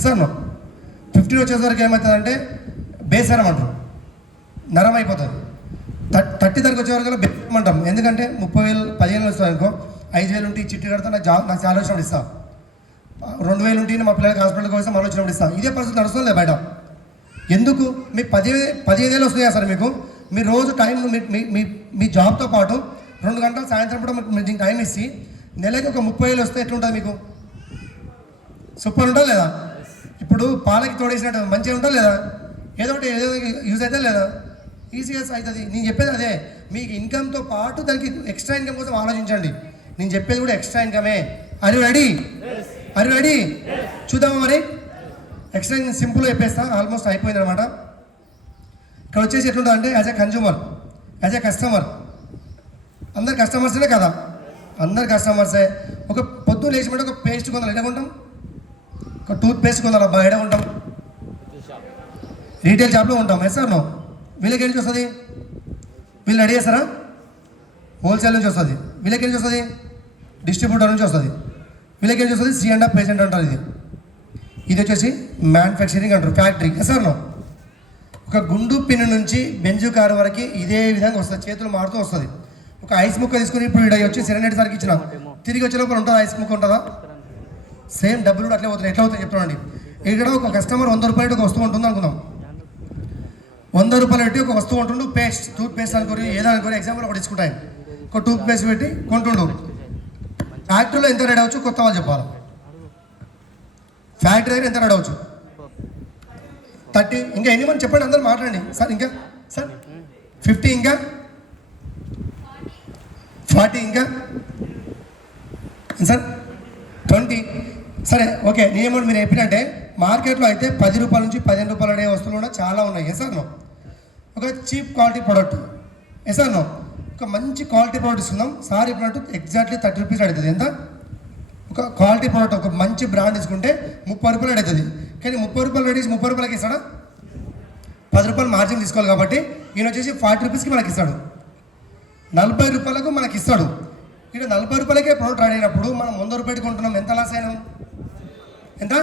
సార్ 15 వచ్చేసరికి ఏమవుతుందంటే బేసరం అంటారు, నరం అయిపోతుంది. 30 తారీఖు వచ్చేవరకు బెట్టమంటాం. ఎందుకంటే 30,000 15,000 వస్తుంది అనుకో, 5,000 ఉంటే చిట్టి కడతా నాకు చాలా వచ్చినప్పుడు ఇస్తా, 2,000 ఉంటే మా పిల్లలకి హాస్పిటల్కి వస్తే మళ్ళీ వచ్చినప్పుడు ఇస్తా. ఇదే పరిస్థితి నడుస్తుంది లేదు బయట. ఎందుకు? మీకు 15,000 వస్తున్నాయా సార్? మీకు మీరు రోజు టైం మీ జాబ్తో పాటు 2 గంటలు సాయంత్రం కూడా మీరు దీనికి టైం ఇచ్చి నెలకి ఒక 30,000 వస్తే ఎట్లుంటుంది మీకు? సూపర్ ఉంటుంది లేదా? ఇప్పుడు పాలకి తోడేసినట్టు మంచిగా ఉంటుంది లేదా? ఏదో ఒకటి యూజ్ అయితే లేదా? ఈజీగా అవుతుంది. నేను చెప్పేది అదే, మీకు ఇన్కమ్తో పాటు దానికి ఎక్స్ట్రా ఇన్కమ్ కోసం ఆలోచించండి. నేను చెప్పేది కూడా ఎక్స్ట్రా ఇన్కమే. అరే రెడీ చూద్దామా మరి? ఎక్స్ట్రా నేను సింపుల్గా చెప్పేస్తా, ఆల్మోస్ట్ అయిపోయింది అనమాట. ఇక్కడ వచ్చేసి ఎట్లుంటుంది అంటే as a consumer, as a customer, అందరు కస్టమర్సే కదా, అందరు కస్టమర్సే. ఒక పొద్దున్న లేచిమంటే ఒక పేస్ట్ కొందరు ఎడకుంటాం, ఒక టూత్ పేస్ట్ కొందరు అబ్బా ఎడకుంటాం, రీటైల్ షాప్లో ఉంటాం. సార్ వీళ్ళకి నుంచి వస్తుంది, వీళ్ళు రెడీ చేస్తారా? హోల్సేల్ నుంచి వస్తుంది. వీళ్ళకి నుంచి వస్తుంది, డిస్ట్రిబ్యూటర్ నుంచి వస్తుంది. వీళ్ళకి నుంచి వస్తుంది C&F పేషెంట్ అంటారు. ఇది వచ్చేసి మ్యానుఫ్యాక్చరింగ్ అంటారు, ఫ్యాక్టరీ. సార్ ఒక గుండు పిన్ నుంచి బెంజు కారు వరకు ఇదే విధంగా వస్తుంది, చేతులు మారుతూ వస్తుంది. ఒక ఐస్ ముక్క తీసుకుని ఇప్పుడు ఇక్కడ వచ్చి సెరెండేట్ సార్కి ఇచ్చిన, తిరిగి వచ్చే లోపల ఉంటుందా? ఐస్ ముక్క ఉంటుందా? సేమ్ డబ్బులు కూడా అట్లే పోతున్నాయి. ఎట్లా అవుతాయి చెప్తానండి. ఇక్కడ ఒక కస్టమర్ 100 రూపాయలు ఒక వస్తువు ఉంటుంది అనుకుందాం. 100 రూపాయలు పెట్టి ఒక వస్తువు ఉంటుండు, పేస్ట్, టూత్ పేస్ట్ అనుకోని ఏదో అనుకోని ఎగ్జాంపుల్ ఒకటి తీసుకుంటాయి. ఒక టూత్ పేస్ట్ పెట్టి కొంటుండు. ఫ్యాక్టరీలో ఎంత రెడీ అవ్వచ్చు కొత్త వాళ్ళు చెప్పాలి. ఫ్యాక్టరీ దగ్గర ఎంత రెడీ అవ్వచ్చు? 30. ఇంకా ఎన్ని మంది చెప్పండి, అందరూ మాట్లాడండి సార్. ఇంకా సార్ 50, ఇంకా 40, ఇంకా సార్ 20. సరే ఓకే. నేనేమో మీరు చెప్పినట్టే మార్కెట్లో అయితే 10 రూపాయల నుంచి 15 రూపాయలు అనే వస్తువులు కూడా చాలా ఉన్నాయి. సార్ ఒక చీప్ క్వాలిటీ ప్రోడక్ట్. సార్ ఒక మంచి క్వాలిటీ ప్రోడక్ట్ ఇస్తున్నాం. సార్ చెప్పినట్టు ఎగ్జాక్ట్లీ 30 రూపీస్ అడుగుతుంది. ఎంత? ఒక క్వాలిటీ ప్రోడక్ట్, ఒక మంచి బ్రాండ్ తీసుకుంటే 30 రూపాయలు అడుగుతుంది. కానీ 30 రూపాయలు రెడీ 30 రూపాయలకి ఇస్తాడా? రూపాయలు మార్జిన్ తీసుకోవాలి కాబట్టి ఈయన వచ్చేసి 40 రూపీస్కి మనకి ఇస్తాడు, 40 రూపాయలకు మనకి ఇస్తాడు. ఇక్కడ 40 రూపాయలకే ప్రోడక్ట్ రెడీ అయినప్పుడు మనం 100 రూపాయలు కొంటున్నాం, ఎంత లాస్ అయినాం? ఎంత?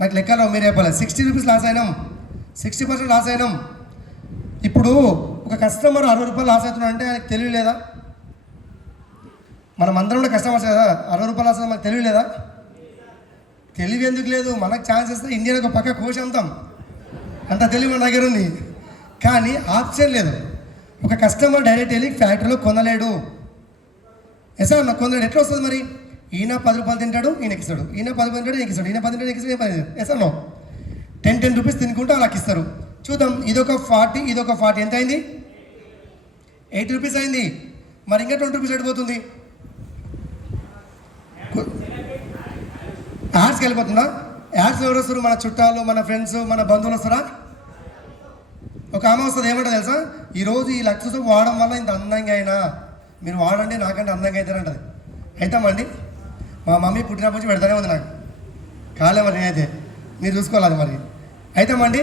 నాకు లెక్కలో మీరు చెప్పాలి. 60 రూపీస్ లాస్ అయినాం, 60% లాస్ అయినాం. ఇప్పుడు ఒక కస్టమర్ 60 రూపాయలు లాస్ అవుతున్నాడు అంటే ఆయనకు తెలియలేదా? మనం అందరం కూడా కస్టమర్స్ కదా, 60 రూపాయలు లాస్ మనకు తెలియలేదా? తెలివి ఎందుకు లేదు? మనకు ఛాన్స్ ఇస్తే ఇండియాలో ఒక పక్క కోసి అమ్ముతాం, అంత తెలివి మన దగ్గర ఉంది. కానీ ఆప్షన్ లేదు. ఒక కస్టమర్ డైరెక్ట్ వెళ్ళి ఫ్యాక్టరీలో కొనలేడు. సార్ నాకు కొందరు ఎట్లా వస్తుంది మరి? ఈయన 10 రూపాయలు తింటాడు, ఈయనకి ఇస్తాడు, ఈయన 10 రూపాయలు తింటాడు, ఈయనకి ఇస్తాడు, ఈయన 10 తింటాడు, ఈయనకి ఇస్తాడు. సార్ నో 10 రూపీస్ తినుకుంటూ అలాకి ఇస్తారు. చూద్దాం, ఇదొక 40, ఇదొక 40, ఎంత అయింది? 8 రూపీస్ అయింది. మరి ఇంకా 20 రూపీస్ ఎడిపోతుంది, యాడ్స్కి వెళ్ళిపోతుందా? యాడ్స్ ఎవరు వస్తారు? మన చుట్టాలు, మన ఫ్రెండ్స్, మన బంధువులు వస్తారా? ఒక ఆమె వస్తుంది, ఏమంటారు తెలుసా? ఈరోజు ఈ లక్ష సోపు వాడడం వల్ల ఇంత అందంగా అయినా, మీరు వాడండి నాకంటే అందంగా అవుతారంటది. అవుతామండి. మా మమ్మీ పుట్టినప్పటి నుంచి పెడతానే ఉంది నాకు, కాలే మరి నేనైతే, మీరు చూసుకోవాలి మరి. అవుతామండి.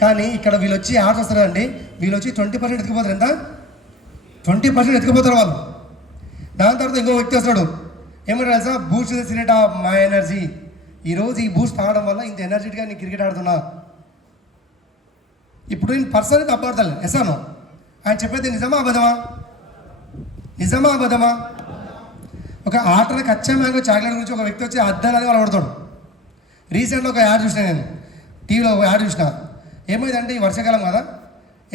కానీ ఇక్కడ వీళ్ళు వచ్చి యాడ్స్ వస్తారండి, వీళ్ళు వచ్చి 20% ఎత్తుకుపోతారు. ఎంత? 20% ఎత్తుకుపోతారు వాళ్ళు. దాని తర్వాత ఇంకో వ్యక్తి వస్తాడు, ఏమంటారు తెలుసా? Boost the secret of my energy. ఈరోజు ఈ బూస్ట్ తాగడం వల్ల ఇంత ఎనర్జెటిక్గా నేను క్రికెట్ ఆడుతున్నా. ఇప్పుడు నేను పర్సనల్ తప్పడతాను. ఎసాను ఆయన చెప్పేది నిజమా అబద్ధమా? నిజమా అబద్ధమా? ఒక ఆటలో కచ్చా మ్యాంగో చాక్లెట్ గురించి ఒక వ్యక్తి వచ్చి అద్దాలని వాళ్ళు పడతాడు. రీసెంట్గా ఒక యాడ్ చూసిన, నేను టీవీలో ఒక యాడ్ చూసిన. ఏమైందంటే ఈ వర్షాకాలం కదా,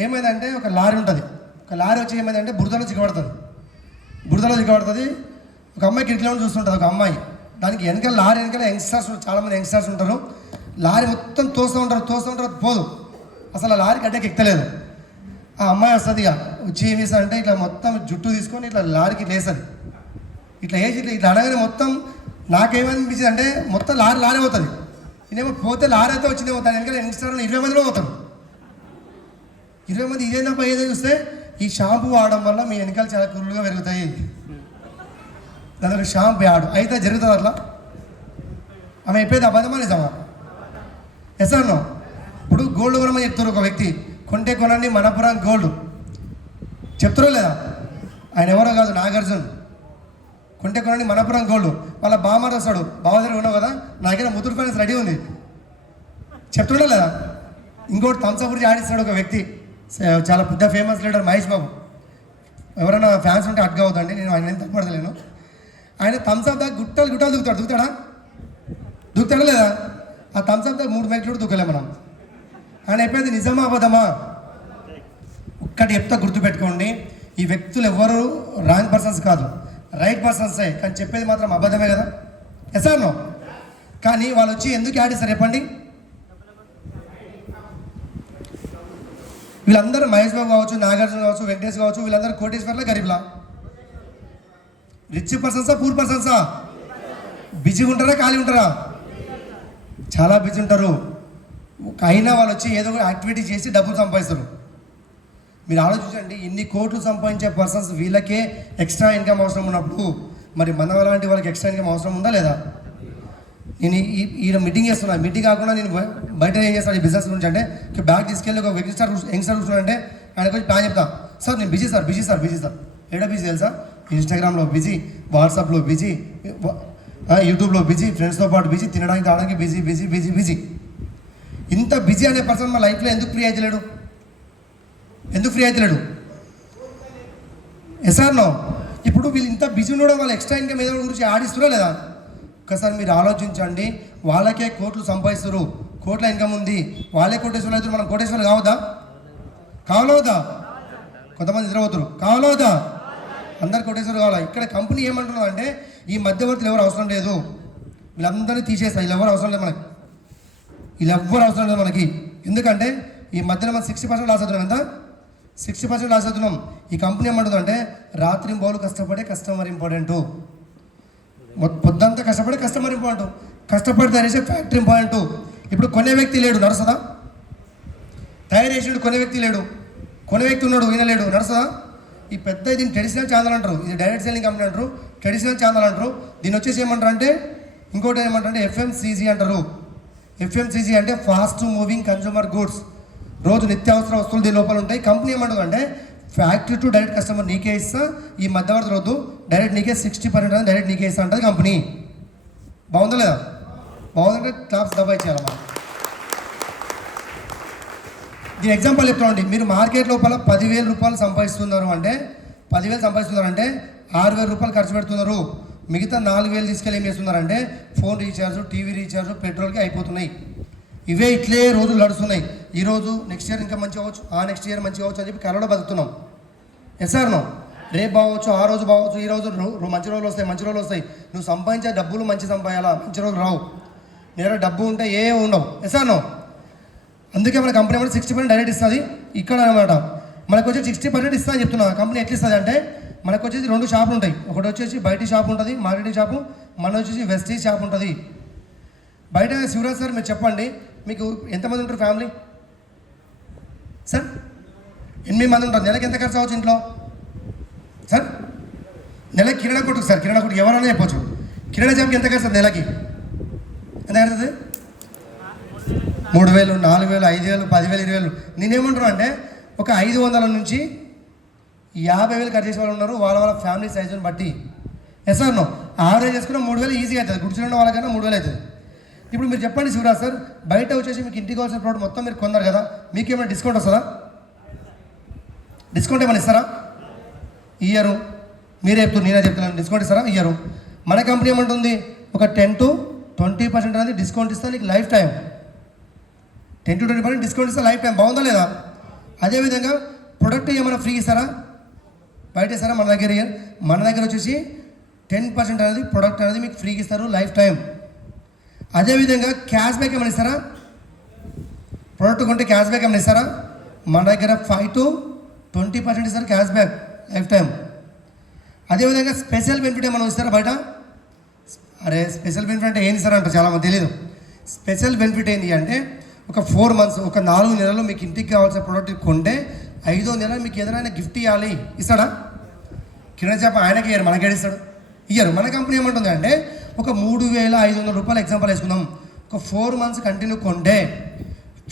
ఏమైందంటే ఒక లారీ ఉంటుంది, ఒక లారీ వచ్చి ఏమైందంటే బురదలో చిక్కబడుతుంది. ఒక అమ్మాయి కిటికీలో చూస్తుంటుంది, ఒక అమ్మాయి. దానికి వెనకాల లారీ వెనకాల యంగ్స్టర్స్, చాలామంది యంగ్స్టర్స్ ఉంటారు. లారీ మొత్తం తోస్తూ ఉంటారు, పోదు. అసలు ఆ లారీ గడ్డకి ఎక్కలేదు. ఆ అమ్మాయి వస్తుంది, ఇక వచ్చి ఏం చేస్తుంది అంటే ఇట్లా మొత్తం జుట్టు తీసుకొని ఇట్లా లారీకి లేస్తుంది. ఇట్లా వేసి ఇట్లా అనగానే మొత్తం నాకేమనిపించింది అంటే మొత్తం లారీ అవుతుంది. ఇదేమో పోతే లారీ అయితే వచ్చిందేమో, దాని వెనకాల యంగ్స్టర్ 20 మందిలో పోతారు. 20 మంది ఇదే తప్ప ఏదో చూస్తే ఈ షాంపూ వాడడం వల్ల మీ వెనకాల చాలా కురులుగా పెరుగుతాయి. దాని షాంపూ యాడ్ అయితే జరుగుతుంది అట్లా. ఆమె చెప్పేది అబద్ధమా నిజమా? ఎసాను. ఇప్పుడు గోల్డ్ కొనమని చెప్తారు ఒక వ్యక్తి, కొంటే కొనండి మనపురం గోల్డ్ చెప్తారో లేదా? ఆయన ఎవరో కాదు, నాగార్జున. కొంటే కొనండి మనపురం గోల్డ్. వాళ్ళ బామ్మర్ వస్తాడు, బావ దగ్గర ఉన్నావు కదా, నా దగ్గర ముత్తూట్ ఫైనాన్స్ రెడీ ఉంది చెప్తుండో లేదా? ఇంకోటి థమ్స్అప్ గురించి ఆడిస్తాడు ఒక వ్యక్తి, చాలా పెద్ద ఫేమస్ లీడర్ మహేష్ బాబు. ఎవరైనా ఫ్యాన్స్ ఉంటే అడ్గా అవుతాండి, నేను ఆయన ఏం తప్పడలేను. ఆయన థమ్స్అప్ దాకా గుట్టలు దూకుతాడా లేదా? ఆ థమ్స్అప్ దాకా 3 మైకులు దూకలే మనం. ఆయన అయిపోయింది నిజమా అబద్ధమా? ఒక్కటి చెప్తా, గుర్తుపెట్టుకోండి. ఈ వ్యక్తులు ఎవరు రాంగ్ పర్సన్స్ కాదు, రైట్ పర్సన్సే. కానీ చెప్పేది మాత్రం అబద్ధమే కదా. ఎసానో. కానీ వాళ్ళు వచ్చి ఎందుకు యాడ్ ఇస్తారు చెప్పండి? వీళ్ళందరూ మహేష్ బాబు కావచ్చు, నాగార్జున కావచ్చు, వెంకటేష్ కావచ్చు, వీళ్ళందరూ కోటేశ్వర్లా గరీబ్లా? Rich పర్సన్సా, poor పర్సన్సా? బిజీగా ఉంటారా, ఖాళీ ఉంటారా? చాలా బిజీ ఉంటారు. అయినా వాళ్ళు వచ్చి ఏదో ఒక యాక్టివిటీ చేసి డబ్బులు సంపాదిస్తారు. మీరు ఆలోచించండి, ఇన్ని కోట్లు సంపాదించే పర్సన్స్ వీళ్ళకే ఎక్స్ట్రా ఇన్కమ్ అవసరం ఉన్నప్పుడు మరి మన లాంటి వాళ్ళకి ఎక్స్ట్రా ఇన్కమ్ అవసరం ఉందా లేదా? నేను ఈయన మీటింగ్ చేస్తున్నా, మీటింగ్ కాకుండా నేను బయట ఏం చేస్తాను ఈ బిజినెస్ గురించి అంటే, బ్యాగ్ తీసుకెళ్ళి ఒక యంగ్స్టర్ కూర్చున్నాడంటే ఆయన కొంచెం ప్లాన్ చెప్తా. సార్ నేను బిజీ సార్ ఏడా బిజీ తెలుసా? ఇన్స్టాగ్రామ్లో బిజీ, వాట్సాప్లో బిజీ, యూట్యూబ్లో బిజీ, ఫ్రెండ్స్తో పాటు బిజీ, తినడానికి తాగడానికి బిజీ. ఇంత బిజీ అనే పర్సన్ మా లైఫ్లో ఎందుకు ఫ్రీ అవుతలేడు? ఎసార్నో. ఇప్పుడు వీళ్ళు ఇంత బిజీ ఉండడం వాళ్ళ ఎక్స్ట్రా ఇన్కమ్ ఏదో గురించి ఆడిస్తున్నా లేదా? ఒకసారి మీరు ఆలోచించండి. వాళ్ళకే కోట్లు సంపాదిస్తారు, కోట్ల ఇన్కమ్ ఉంది, వాళ్ళే కోటేశ్వర్లు అవుతారు. మనం కోటేశ్వర్లు కావాలవుదా? కొంతమంది నిద్రపోతారు, కావాలవుదా? అందరు కోటేశ్వర్లు కావాలా? ఇక్కడ కంపెనీ ఏమంటున్నారు అంటే ఈ మధ్యవర్తులు ఎవరు అవసరం లేదు, వీళ్ళందరినీ తీసేస్తారు, వీళ్ళు ఎవరు అవసరం లేదు మనకి. ఎందుకంటే ఈ మధ్యలో మనం 60% లాస్ అవుతున్నాం. ఎంత? 60% లాస్ అవుతున్నాం. ఈ కంపెనీ ఏమంటుంది అంటే రాత్రి బౌలు కష్టపడే కస్టమర్ ఇంపార్టెంట్, పొద్దంతా కష్టపడే కస్టమర్ ఇంపార్టెంట్, కష్టపడి తయారు చేసే ఫ్యాక్టరీ ఇంపార్టెంట్. ఇప్పుడు కొనే వ్యక్తి లేడు, నడుస్తుందా? తయారు చేసాడు కొనే వ్యక్తి లేడు, కొనే వ్యక్తి ఉన్నాడు, ఈయన లేడు, నడుస్తుందా? ఈ పెద్ద దీన్ని ట్రెడిషనల్ ఛానల్ అంటారు, ఇది డైరెక్ట్ సెల్లింగ్ కంపెనీ అంటారు, ట్రెడిషనల్ ఛానల్ అంటారు. దీన్ని వచ్చేసి ఏమంటారు అంటే, ఇంకోటి ఏమంటారు అంటే FMCG అంటారు. FMCG అంటే ఫాస్ట్ మూవింగ్ కన్జ్యూమర్ గూడ్స్. రోజు నిత్యావసర వస్తువులు దీని లోపల ఉంటాయి. కంపెనీ ఏమంటుందంటే ఫ్యాక్టరీ టు డైరెక్ట్ కస్టమర్ నీకే ఇస్తా, ఈ మధ్యవర్తి రోజు డైరెక్ట్ నీకే 60% డైరెక్ట్ నీకే ఇస్తా అంటుంది కంపెనీ. బాగుందా లేదా? బాగుందంటే క్లాప్స్ దబాయించాలి మనం. దీని ఎగ్జాంపుల్ చెప్తామండి. మీరు మార్కెట్ లోపల 10,000 రూపాయలు సంపాదిస్తున్నారు అంటే 10,000 సంపాదిస్తున్నారంటే 6,000 రూపాయలు ఖర్చు పెడుతున్నారు. మిగతా 4,000 తీసుకెళ్ళి ఏం చేస్తున్నారంటే ఫోన్ రీఛార్జ్, టీవీ రీఛార్జ్, పెట్రోల్కి అయిపోతున్నాయి. ఇవే ఇట్లే రోజులు నడుస్తున్నాయి. ఈరోజు నెక్స్ట్ ఇయర్ ఇంకా మంచిగా అవ్వచ్చు, ఆ నెక్స్ట్ ఇయర్ మంచిగా అవ్వచ్చు అని చెప్పి కలలో బతుకుతున్నాం. ఎస్ఆర్నో రేపు బాగవచ్చు, ఆ రోజు బాగవచ్చు, ఈ రోజు మంచి రోజులు వస్తాయి, మంచి రోజులు వస్తాయి. నువ్వు సంపాదించే డబ్బులు మంచి సంపాదాలా, మంచి రోజులు రావు. నీ దగ్గర డబ్బు ఉంటే ఏ ఉండవు. ఎస్ఆర్నో అందుకే మన కంపెనీ ఏమంటే 60% డైరెక్ట్ ఇస్తుంది ఇక్కడ అనమాట. మనకు వచ్చి 60% ఇస్తా అని చెప్తున్నా. కంపెనీ ఎట్లా ఇస్తుంది అంటే మనకు వచ్చేసి 2 షాపులు ఉంటాయి. ఒకటి వచ్చేసి బయట షాప్ ఉంటుంది, మార్కెటింగ్ షాపు. మన వచ్చేసి వెస్టీజ్ షాప్ ఉంటుంది. బయట శివరాజ్ సార్ మీరు చెప్పండి, మీకు ఎంతమంది ఉంటారు ఫ్యామిలీ సార్? 8 మంది ఉంటారు. నెలకి ఎంత ఖర్చు అవ్వచ్చు ఇంట్లో సార్? నెలకి కిరాణా కొట్టుకు సార్, కిరాణా కొట్టుకు ఎవరైనా చెప్పొచ్చు. కిరాణా షాప్కి ఎంత ఖర్చు నెలకి? ఎంత ఖర్చు? 3,000, 4,000, 5,000, 10,000, 20,000. నేనేమంటున్నా అంటే ఒక 500 నుంచి 50,000 ఖర్చు చేసే వాళ్ళు ఉన్నారు, వాళ్ళ ఫ్యామిలీ సైజుని బట్టి. ఎస్ఆర్నో ఆవరేజ్ చేసుకున్న 3,000 ఈజీగా అవుతుంది. గుడిచిన వాళ్ళకన్నా 3,000 అవుతుంది. ఇప్పుడు మీరు చెప్పండి శివరాజ్ సార్, బయట వచ్చేసి మీకు ఇంటికి కావాల్సిన ప్రోడక్ట్ మొత్తం మీరు కొన్నారు కదా, మీకు ఏమైనా డిస్కౌంట్ వస్తుందా? డిస్కౌంట్ ఏమైనా ఇస్తారా? ఇయ్యరు. మీరే చెప్తారు, నేనే చెప్తున్నాను. డిస్కౌంట్ ఇస్తారా? ఇయ్యరు. మన కంపెనీ ఏమంటుంది, ఒక 10 to 20% అనేది డిస్కౌంట్ ఇస్తా నీకు లైఫ్ టైం. 10 to 20% డిస్కౌంట్ ఇస్తా లైఫ్ టైం. బాగుందా లేదా? అదేవిధంగా ప్రొడక్ట్ ఏమైనా ఫ్రీ ఇస్తారా? బయట ఇస్తారా? మన దగ్గర వచ్చేసి 10% అనేది ప్రొడక్ట్ అనేది మీకు ఫ్రీగా ఇస్తారు లైఫ్ టైం. అదేవిధంగా క్యాష్ బ్యాక్ ఏమైనా ఇస్తారా? ప్రోడక్ట్ కొంటే క్యాష్ బ్యాక్ ఏమైనా ఇస్తారా? మన దగ్గర 5 to 20% ఇస్తారు క్యాష్ బ్యాక్ లైఫ్ టైం. అదేవిధంగా స్పెషల్ బెనిఫిట్ ఏమైనా ఇస్తారా బయట? అరే స్పెషల్ బెనిఫిట్ అంటే ఏం ఇస్తారంట చాలామంది తెలియదు. స్పెషల్ బెనిఫిట్ ఏంటి అంటే ఒక 4 months, ఒక 4 నెలలు మీకు ఇంటికి కావాల్సిన ప్రోడక్ట్ కొంటే 5వ నెల మీకు ఏదైనా గిఫ్ట్ ఇవ్వాలి. ఇస్తాడా? కిరాణా షాప్ ఆయనకి ఇయ్యరు, మనకి ఇస్తాడు? ఇయ్యరు. మన కంపెనీ ఏమంటుంది అంటే ఒక 3,500 రూపాయలు ఎగ్జాంపుల్ వేసుకుందాం. ఒక 4 months కంటిన్యూ కొంటే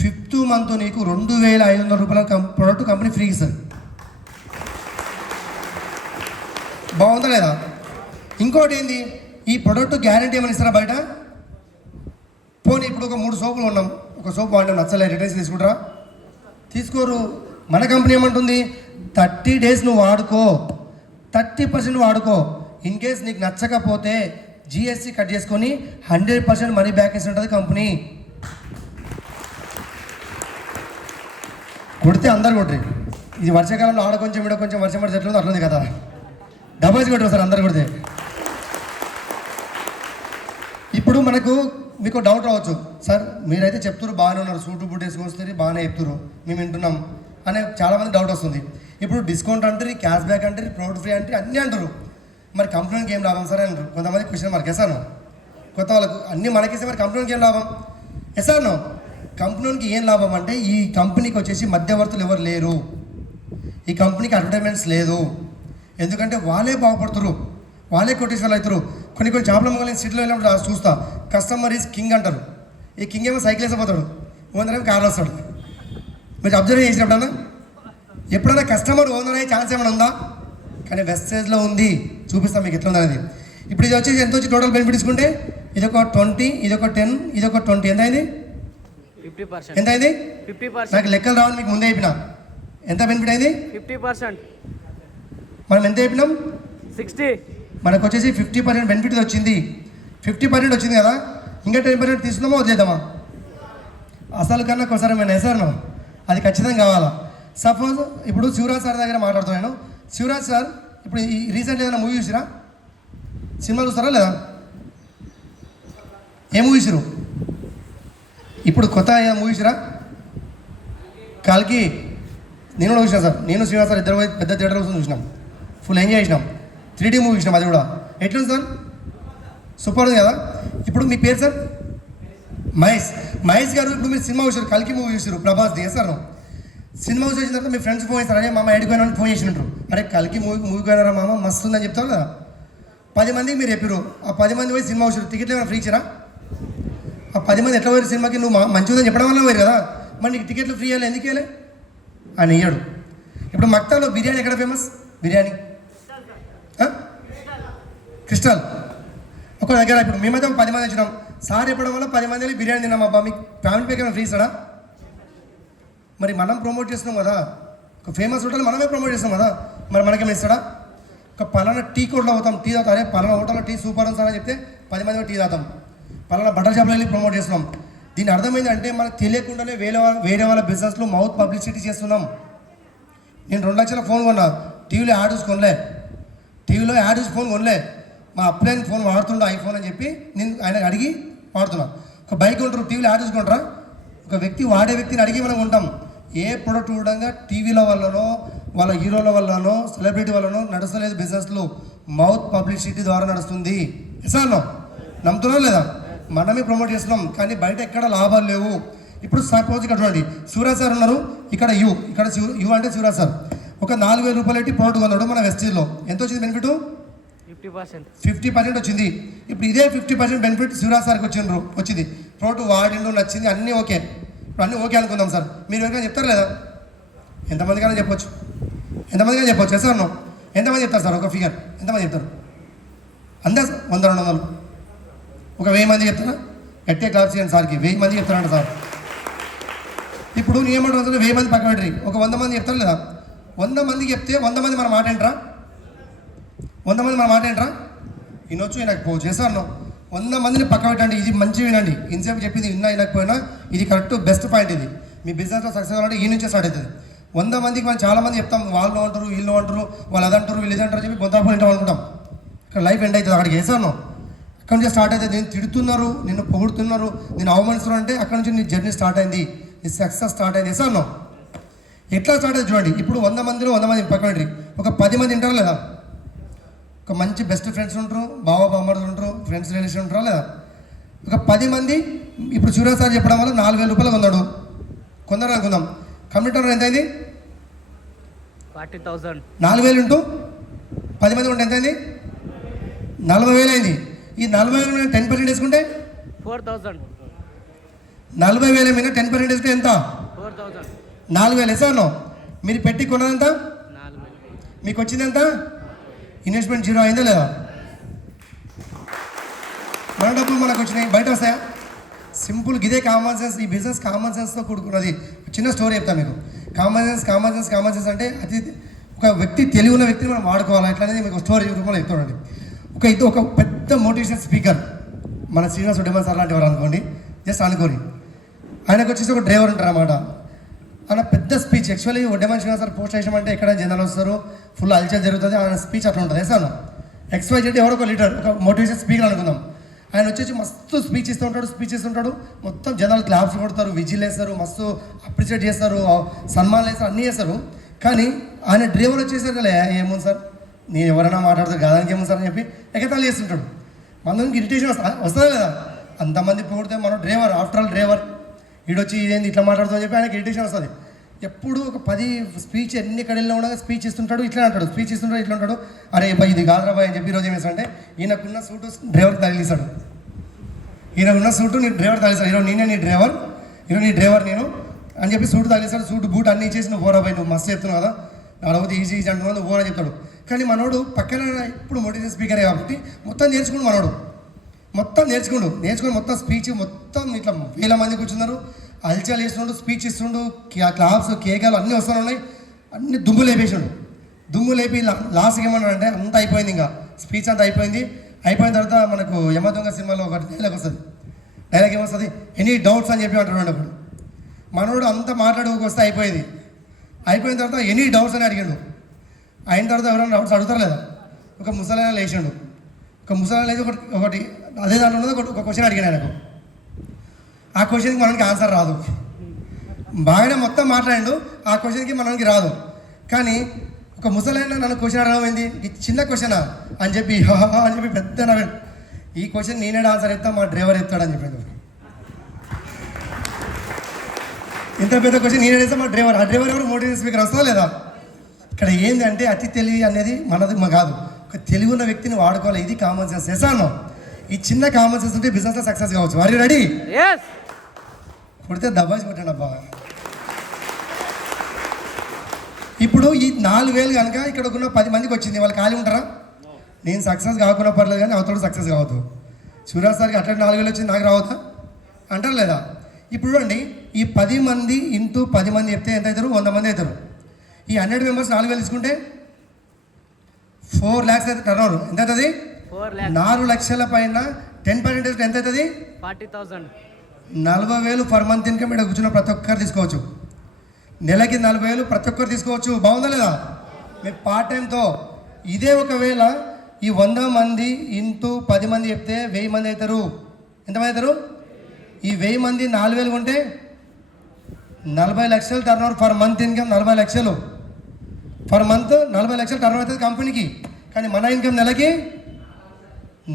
5th month నీకు 2,500 రూపాయల ప్రోడక్ట్ కంపెనీ ఫ్రీ ఇస్తుంది. బాగుందా లేదా? ఇంకోటి ఏంది, ఈ ప్రోడక్ట్ గ్యారంటీ ఏమైనా ఇస్తారా బయట? పోనీ ఇప్పుడు ఒక 3 సోపులు ఉన్నాం, ఒక సోప్ వాడినాం నచ్చలే, రిటర్న్స్ తీసుకుంటారా? తీసుకోరు. మన కంపెనీ ఏమంటుంది, 30 days నువ్వు వాడుకో, 30% వాడుకో. ఇన్ కేస్ నీకు నచ్చకపోతే GST కట్ చేసుకొని 100% మనీ బ్యాక్ ఇస్తూ ఉంటుంది కంపెనీ. కొడితే అందరు కొట్టరు. ఇది వర్షాకాలంలో ఆడ కొంచెం ఈడ కొంచెం వర్షం పడితే ఎట్లుందో అట్లుంది కదా. డబల్స్ కొట్టరు సార్ అందరు కొడితే. ఇప్పుడు మీకు డౌట్ రావచ్చు, సార్ మీరైతే చెప్తారు బాగానే ఉన్నారు, సూటు బూట్ వేసుకొని వస్తారు బాగానే చెప్తారు, మేము వింటున్నాం అనే చాలామంది డౌట్ వస్తుంది. ఇప్పుడు డిస్కౌంట్ అంటారు, క్యాష్ బ్యాక్ అంటారు, ప్రోడక్ట్ ఫ్రీ అంటే అన్నీ అంటారు. మరి కంపెనీకి ఏం లాభం సార్ అంటారు కొంతమంది. Question mark. ఎసాను కొత్త వాళ్ళకు అన్నీ మనకిస్తే మరి కంపెనీకి ఏం లాభం? ఎసాను కంపెనీకి ఏం లాభం అంటే ఈ కంపెనీకి వచ్చేసి మధ్యవర్తులు ఎవరు లేరు, ఈ కంపెనీకి అడ్వర్టైజ్మెంట్స్ లేదు. ఎందుకంటే వాళ్ళే బాగుపడుతురు, వాళ్ళే కొటేషన్లు అవుతారు. కొన్ని జాబ్ల మొదలైన సిటీలో వెళ్ళినప్పుడు చూస్తా, కస్టమర్ ఈజ్ కింగ్ అంటారు. ఈ కింగ్ ఏమో సైకిల్ వేసిపోతాడు, ఓనర్ ఏమో కార్లు వస్తాడు. మీరు అబ్జర్వ్ చేసినప్పుడన్నా ఎప్పుడైనా కస్టమర్ ఓనర్ అయ్యే ఛాన్స్ ఏమైనా ఉందా? కానీ వెస్టేజ్లో ఉంది, చూపిస్తాం మీకు ఎట్లా ఉంది అనేది. ఇప్పుడు ఇది వచ్చేసి ఎంత వచ్చి టోటల్ బెనిఫిట్ తీసుకుంటే ఇదొక 20, ఇదొక 10, ఇదొక 20, ఎంత అయింది? 50%. ఎంత అయింది? 50%. నాకు లెక్కలు రావాలి, మీకు ముందే అయిపోయినా. ఎంత బెనిఫిట్ అయింది? 50%. మనం ఎంత అయిపోయినాం? 60. మనకు వచ్చేసి 50% బెనిఫిట్ వచ్చింది. 50% వచ్చింది కదా, ఇంకా 10% తీసుకుందామా వదిలేద్దామా? అసలు కన్నా ఒకసారి మేము వేసాను, అది ఖచ్చితంగా కావాలా. సపోజ్ ఇప్పుడు శివరాజ్ సార్ దగ్గర మాట్లాడుతున్నాను. శివరాజ్ సార్ ఇప్పుడు ఈ రీసెంట్ ఏదైనా మూవీ చూసిరా? సినిమా చూస్తారా లేదా? ఏ మూవీ చూసిరు? ఇప్పుడు కొత్త మూవీ చూసిరా? కాల్కి. నేను కూడా చూసినా సార్, నేను శ్రీనివాస్ సార్ ఇద్దరు పెద్ద థియేటర్ కోసం చూసినాం, ఫుల్ ఎంజాయ్ చేసినాం. 3D మూవీ చూసినాం, అది కూడా ఎట్లుంది సార్? సూపర్ ఉంది కదా. ఇప్పుడు మీ పేరు సార్? మహేష్ గారు. ఇప్పుడు మీరు సినిమా చూసారు, కల్కి మూవీ చూసారు, ప్రభాస్ది సార్. సినిమా చూసిన తర్వాత మీ ఫ్రెండ్స్ ఫోన్ చేస్తారు, అరే మామ ఎడిపోయినా ఫోన్ చేసినట్టు, అరే కల్కి మూవీ పోయినారా మామ మస్తు ఉందని చెప్తారు కదా. 10 మందికి మీరు చెప్పారు, ఆ 10 మంది పోయి సినిమా చూసారు, టికెట్లు ఏమైనా ఫ్రీ ఇచ్చారా? ఆ 10 మంది ఎట్లా పోయారు సినిమాకి? నువ్వు మంచిదని చెప్పడం వల్ల పోయారు కదా, మరి నీకు టికెట్లు ఫ్రీ ఇవ్వాలి, ఎందుకు ఇవ్వలే ఆయన ఇయ్యాడు. ఇప్పుడు మక్తాలో బిర్యానీ ఎక్కడ ఫేమస్? బిర్యానీ క్రిస్టల్ ఒక దగ్గర. ఇప్పుడు మేమైతే 10 మంది వచ్చినాం, సార్ చెప్పడం వల్ల 10 మంది బిర్యానీ తిన్నాం. అబ్బా మీకు ఫ్యామిలీ ప్యాక్ ఏమైనా ఫ్రీ ఇస్తాడా? మరి మనం ప్రమోట్ చేస్తున్నాం కదా, ఒక ఫేమస్ హోటల్ మనమే ప్రమోట్ చేస్తాం కదా, మరి మనకేమి ఇస్తాడా? ఒక పలానా టీ కోడ్లో అవుతాం, టీ తాగుతాం, అరే పలానా హోటల్లో టీ సూపర్ అని సార్ అని చెప్తే 10 మంది టీ తాగుతాం. పలానా బట్టల షాప్లో వెళ్ళి ప్రమోట్ చేస్తున్నాం. దీని అర్థమైంది అంటే మనకు తెలియకుండానే వేరే వాళ్ళ బిజినెస్లో మౌత్ పబ్లిసిటీ చేస్తున్నాం. నేను 2 లక్షల ఫోన్ కొన్నా, టీవీలో యాడ్ చూసి కొనలే, టీవీలో యాడ్ చూసి ఫోన్ కొనలే, మా అప్లైన్ ఫోన్ వాడుతుండే ఐఫోన్ అని చెప్పి నేను ఆయనకు అడిగి వాడుతున్నా. ఒక బైక్ ఉంటారు, టీవీలో యాడ్ చూసుకుంటారా? ఒక వ్యక్తి వాడే వ్యక్తిని అడిగి మనం ఉంటాం. ఏ ప్రొడక్ట్ చూడంగా టీవీల వల్లనో వాళ్ళ హీరోల వల్లనో సెలబ్రిటీ వల్లనో నడుస్తలేదు. బిజినెస్లో మౌత్ పబ్లిసిటీ ద్వారా నడుస్తుంది. ఎసానో నమ్ముతున్నా లేదా? మనమే ప్రమోట్ చేస్తున్నాం, కానీ బయట ఎక్కడ లాభాలు లేవు. ఇప్పుడు సపోజ్ ఇక్కడ చూడండి, శివరాజ్ సార్ ఉన్నారు, ఇక్కడ ఇక్కడ యూ అంటే శివరాజ్ సార్ ఒక 4,000 రూపాయలు పెట్టి ప్రోడక్ట్ కొన్నాడు మన వెస్టీజ్లో. ఎంత వచ్చింది బెనిఫిట్? 50% వచ్చింది. ఇప్పుడు ఇదే 50% బెనిఫిట్ శివరాజ్ సార్కి వచ్చింది. ప్రోడక్ట్ వాడిండు, నచ్చింది, అన్నీ ఓకే. ఇప్పుడు అన్నీ ఓకే అనుకుందాం సార్, మీరు ఎవరికైనా చెప్తారు లేదా? ఎంతమందికైనా చెప్పొచ్చు, ఎంతమందికైనా చెప్పొచ్చు సార్? ఎంతమంది చెప్తారు సార్? ఒక ఫిగర్ ఎంతమంది చెప్తారు? అందా 100-200 ఒక 1000 మంది చెప్తారా? గట్టిగా క్లాస్ చేయండి సార్కి. 1000 మంది చెప్తారంట సార్. ఇప్పుడు నేను ఏమంటున్నా, 1000 మంది పక్క పెట్టి ఒక 100 మంది చెప్తారు లేదా? 100 మందికి చెప్తే 100 మంది మన మాట ఏంట్రా? 100 మంది మన మాట ఏంట్రా? వినొచ్చు, వినకపోవచ్చు. చేస్తాను 100 మందిని పక్క పెట్టండి. ఇది మంచిగా వినండి. ఇన్సేపు చెప్పింది వినకపోయినా ఇది కరెక్ట్ బెస్ట్ పాయింట్. ఇది మీ బిజినెస్లో సక్సెస్ అవ్వాలంటే ఈ నుంచే స్టార్ట్ అవుతుంది. 100 మందికి మనం చాలామంది చెప్తాం, వాళ్ళు అంటారు, వీళ్ళు అంటారు, వాళ్ళు అదంటారు, వీళ్ళు ఇదంటారు చెప్పి బొందాపులు వింటాం అనుకుంటాం. ఇక్కడ లైఫ్ ఎండ్ అవుతుంది. అక్కడికి వేసాను, అక్కడ నుంచి స్టార్ట్ అవుతుంది. నేను తిడుతున్నారు, నిన్ను పొగుడుతున్నారు, నేను అవమానిస్తున్నారు అంటే అక్కడ నుంచి నీ జర్నీ స్టార్ట్ అయింది, నీ సక్సెస్ స్టార్ట్ అయింది. వేసాను ఎట్లా స్టార్ట్ అయింది చూడండి. ఇప్పుడు 100 మందిలో 100 మంది పక్క పెట్టి ఒక 10 మంది ఉంటారా లేదా? ఒక మంచి బెస్ట్ ఫ్రెండ్స్ ఉంటారు, బామ్మర్దులు ఉంటారు, ఫ్రెండ్స్ రిలేషన్ ఉంటారా లేదా? ఒక 10 మంది ఇప్పుడు శివరాజ్ సార్ చెప్పడం వల్ల 4,000 రూపాయలు కొందరు అనుకుందాం. కంప్యూటర్ ఎంత అయింది? 40,000. 4,000 ఇంటూ 10 మంది ఉంటే ఎంత అయింది? 40,000 అయింది. ఈ 40,000 10% వేసుకుంటే 4,000. 40,000 మీద 10% వేసుకుంటే ఎంత? 4,000. 4,000 వేసాను. మీరు పెట్టి కొన్నదంతా 4,000. మీకు వచ్చింది ఎంత? ఇన్వెస్ట్మెంట్ జీరో అయిందా లేదా? మన డబ్బులు మనకు వచ్చినాయి, బయట వస్తాయా? సింపుల్ ఇదే కామన్ సెన్స్. ఈ బిజినెస్ కామన్ సెన్స్తో కూడుకున్నది. చిన్న స్టోరీ చెప్తాను మీకు. కామన్ సెన్స్ అంటే అది ఒక వ్యక్తి, తెలివి ఉన్న వ్యక్తిని మనం వాడుకోవాలి. ఎట్లా అనేది మీకు స్టోరీ రూపంలో చెప్తానండి. ఒక పెద్ద మోటివేషన్ స్పీకర్ మన శ్రీనివాస్ ఉడ్డమన్ సార్ లాంటి వారు అనుకోండి, జస్ట్ అనుకోని. ఆయనకు వచ్చేసి ఒక డ్రైవర్ ఉంటారు అన్నమాట. ఆయన పెద్ద స్పీచ్. యాక్చువల్లీ ఉడ్డమన్ శ్రీనివాస్ సార్ పోస్ట్ చేసామంటే ఎక్కడ జనాలు వస్తారు, ఫుల్ అల్చల్ జరుగుతుంది. ఆయన స్పీచ్ అట్లా ఉంటుంది. సార్ XYZ ఎవరో ఒక లీడర్, ఒక మోటివేషన్ స్పీకర్ అనుకుందాం. ఆయన వచ్చేసి మస్తు స్పీచ్ ఇస్తుంటాడు. మొత్తం జనాలు క్లాప్స్ కొడతారు, విజిల్ వేస్తారు, మస్తు అప్రిషియేట్ చేస్తారు, సన్మానాలు వేస్తారు, అన్నీ చేస్తారు. కానీ ఆయన డ్రైవర్ వచ్చేసరికి కదా ఏముంది సార్, నేను ఎవరైనా మాట్లాడతారు కాదానికి ఏముంది సార్ అని చెప్పి ఎగతాళి చేస్తుంటాడు. మనకి ఇరిటేషన్ వస్తుందా లేదా? అంతమంది పొగిడితే మనం డ్రైవర్, ఆఫ్టర్ ఆల్ డ్రైవర్, ఈడొచ్చి ఇదేంది ఇట్లా మాట్లాడుతుందని చెప్పి ఆయనకి ఇరిటేషన్ వస్తుంది. ఎప్పుడు ఒక 10 స్పీచ్ ఎన్ని కడల్లో ఉండగా స్పీచ్ ఇస్తుంటాడు, ఇట్లా అంటాడు, ఇట్లా ఉంటాడు. అరే బాయ్ ఇది కాదురా బాయ్ అని చెప్పి ఈరోజు ఏమేస్తాడంటే ఈయనకున్న సూటు డ్రైవర్కి తగిలిస్తాడు. ఈయనకున్న సూటు నీ డ్రైవర్ తగిలిస్తాడు. ఈరోజు నేనే నీ డ్రైవర్ నేను అని చెప్పి సూటు తగిలిస్తాడు. సూటు బూట్ అన్నీ ఇచ్చేసి నువ్వు పోరా బాయ్, నువ్వు మస్తు చెప్తున్నావు కదా, అడగదు ఈజీ అంటున్నావు, నువ్వు పోరా చెప్తాడు. కానీ మనోడు పక్కన ఇప్పుడు మోటివేషన్ స్పీకరే కాబట్టి మొత్తం నేర్చుకుండు. మొత్తం నేర్చుకుని మొత్తం స్పీచ్ మొత్తం ఇట్లా 1000 మంది కూర్చున్నారు, అల్చల్ వేస్తుండు, స్పీచ్ ఇస్తుండు, క్లాప్స్ కేకలు అన్నీ వస్తున్నాయి. అన్ని దుమ్ము లేపి లాస్ట్కి ఏమన్నాడంటే అంతా అయిపోయింది, ఇంకా స్పీచ్ అంతా అయిపోయిన తర్వాత మనకు యమదొంగ సినిమాలో ఒక డైలాగ్ ఏమొస్తుంది, ఎనీ డౌట్స్ అని చెప్పి అంటాడు. అప్పుడు మనోడు అంతా మాట్లాడుకొస్తే అయిపోయిన తర్వాత ఎనీ డౌట్స్ అని అడిగాడు. అయిన తర్వాత ఎవరైనా డౌట్స్ అడుగుతారు లేదా? ఒక ముసలాయన లేచాడు. లేచి ఒకటి అదే దాంట్లో ఒక క్వశ్చన్ అడిగాను ఆయనకు. ఆ క్వశ్చన్కి మనకి ఆన్సర్ రాదు. బాగానే మొత్తం మాట్లాడాడు, ఆ క్వశ్చన్కి మనకి రాదు. కానీ ఒక ముసలైన నన్ను క్వశ్చన్ అడగడం ఏంది, ఈ చిన్న క్వశ్చనా అని చెప్పి పెద్ద నవ్వాడు. ఈ క్వశ్చన్ నేనే ఆన్సర్ చెప్తా, మా డ్రైవర్ చెప్తాడని చెప్పాడు. ఇంత పెద్ద క్వశ్చన్ నేనే చేస్తా, మా డ్రైవర్. ఆ డ్రైవర్ ఎవరు? Motivation speaker. వస్తుందా లేదా? ఇక్కడ ఏంది అంటే అతి తెలివి అనేది మనది కాదు, ఒక తెలివి ఉన్న వ్యక్తిని వాడుకోవాలి. ఇది కామన్ సెన్స్. చేశాను ఈ చిన్న కామన్ సెన్స్ ఉంటే బిజినెస్లో సక్సెస్ కావచ్చు. వారు రెడీ? కొడితే దబాసి కొట్టండి అబ్బా. ఇప్పుడు ఈ 4,000 కనుక ఇక్కడ ఉన్న 10 మందికి వచ్చింది, వాళ్ళు ఖాళీ ఉంటారా? నేను సక్సెస్ కాకుండా పర్లేదు కానీ అవతల సక్సెస్ కావద్దు. శివరాజ్ సార్కి అట్లా 4,000 వచ్చింది, నాకు రావద్దా అంటారు లేదా? ఇప్పుడు చూడండి, ఈ 10 మంది ఇంటూ 10 మంది చెప్తే ఎంత అవుతారు? 100 మంది అవుతారు. ఈ 100 మెంబర్స్ 4,000 తీసుకుంటే 4 lakhs అయితే టర్న్ ఓవర్ ఎంత అవుతుంది? 4 lakhs. 4 లక్షల పైన 10% ఎంత అవుతుంది? 40,000. 40,000 పర్ మంత్ ఇన్కమ్ ఇక్కడ కూర్చున్న ప్రతి ఒక్కరు తీసుకోవచ్చు. నెలకి 40,000 ప్రతి ఒక్కరు తీసుకోవచ్చు. బాగుందా లేదా? మీ పార్ట్ టైంతో. ఇదే ఒకవేళ ఈ 100 మంది ఇంటూ 10 మంది చెప్తే 1000 మంది అవుతారు. ఎంతమంది అవుతారు? ఈ 1000 మంది 4,000 ఉంటే 40 లక్షలు turn over per month income. 40 లక్షలు పర్ మంత్, 40 లక్షలు టర్న్ ఓవర్ అవుతుంది కంపెనీకి. కానీ మన ఇన్కమ్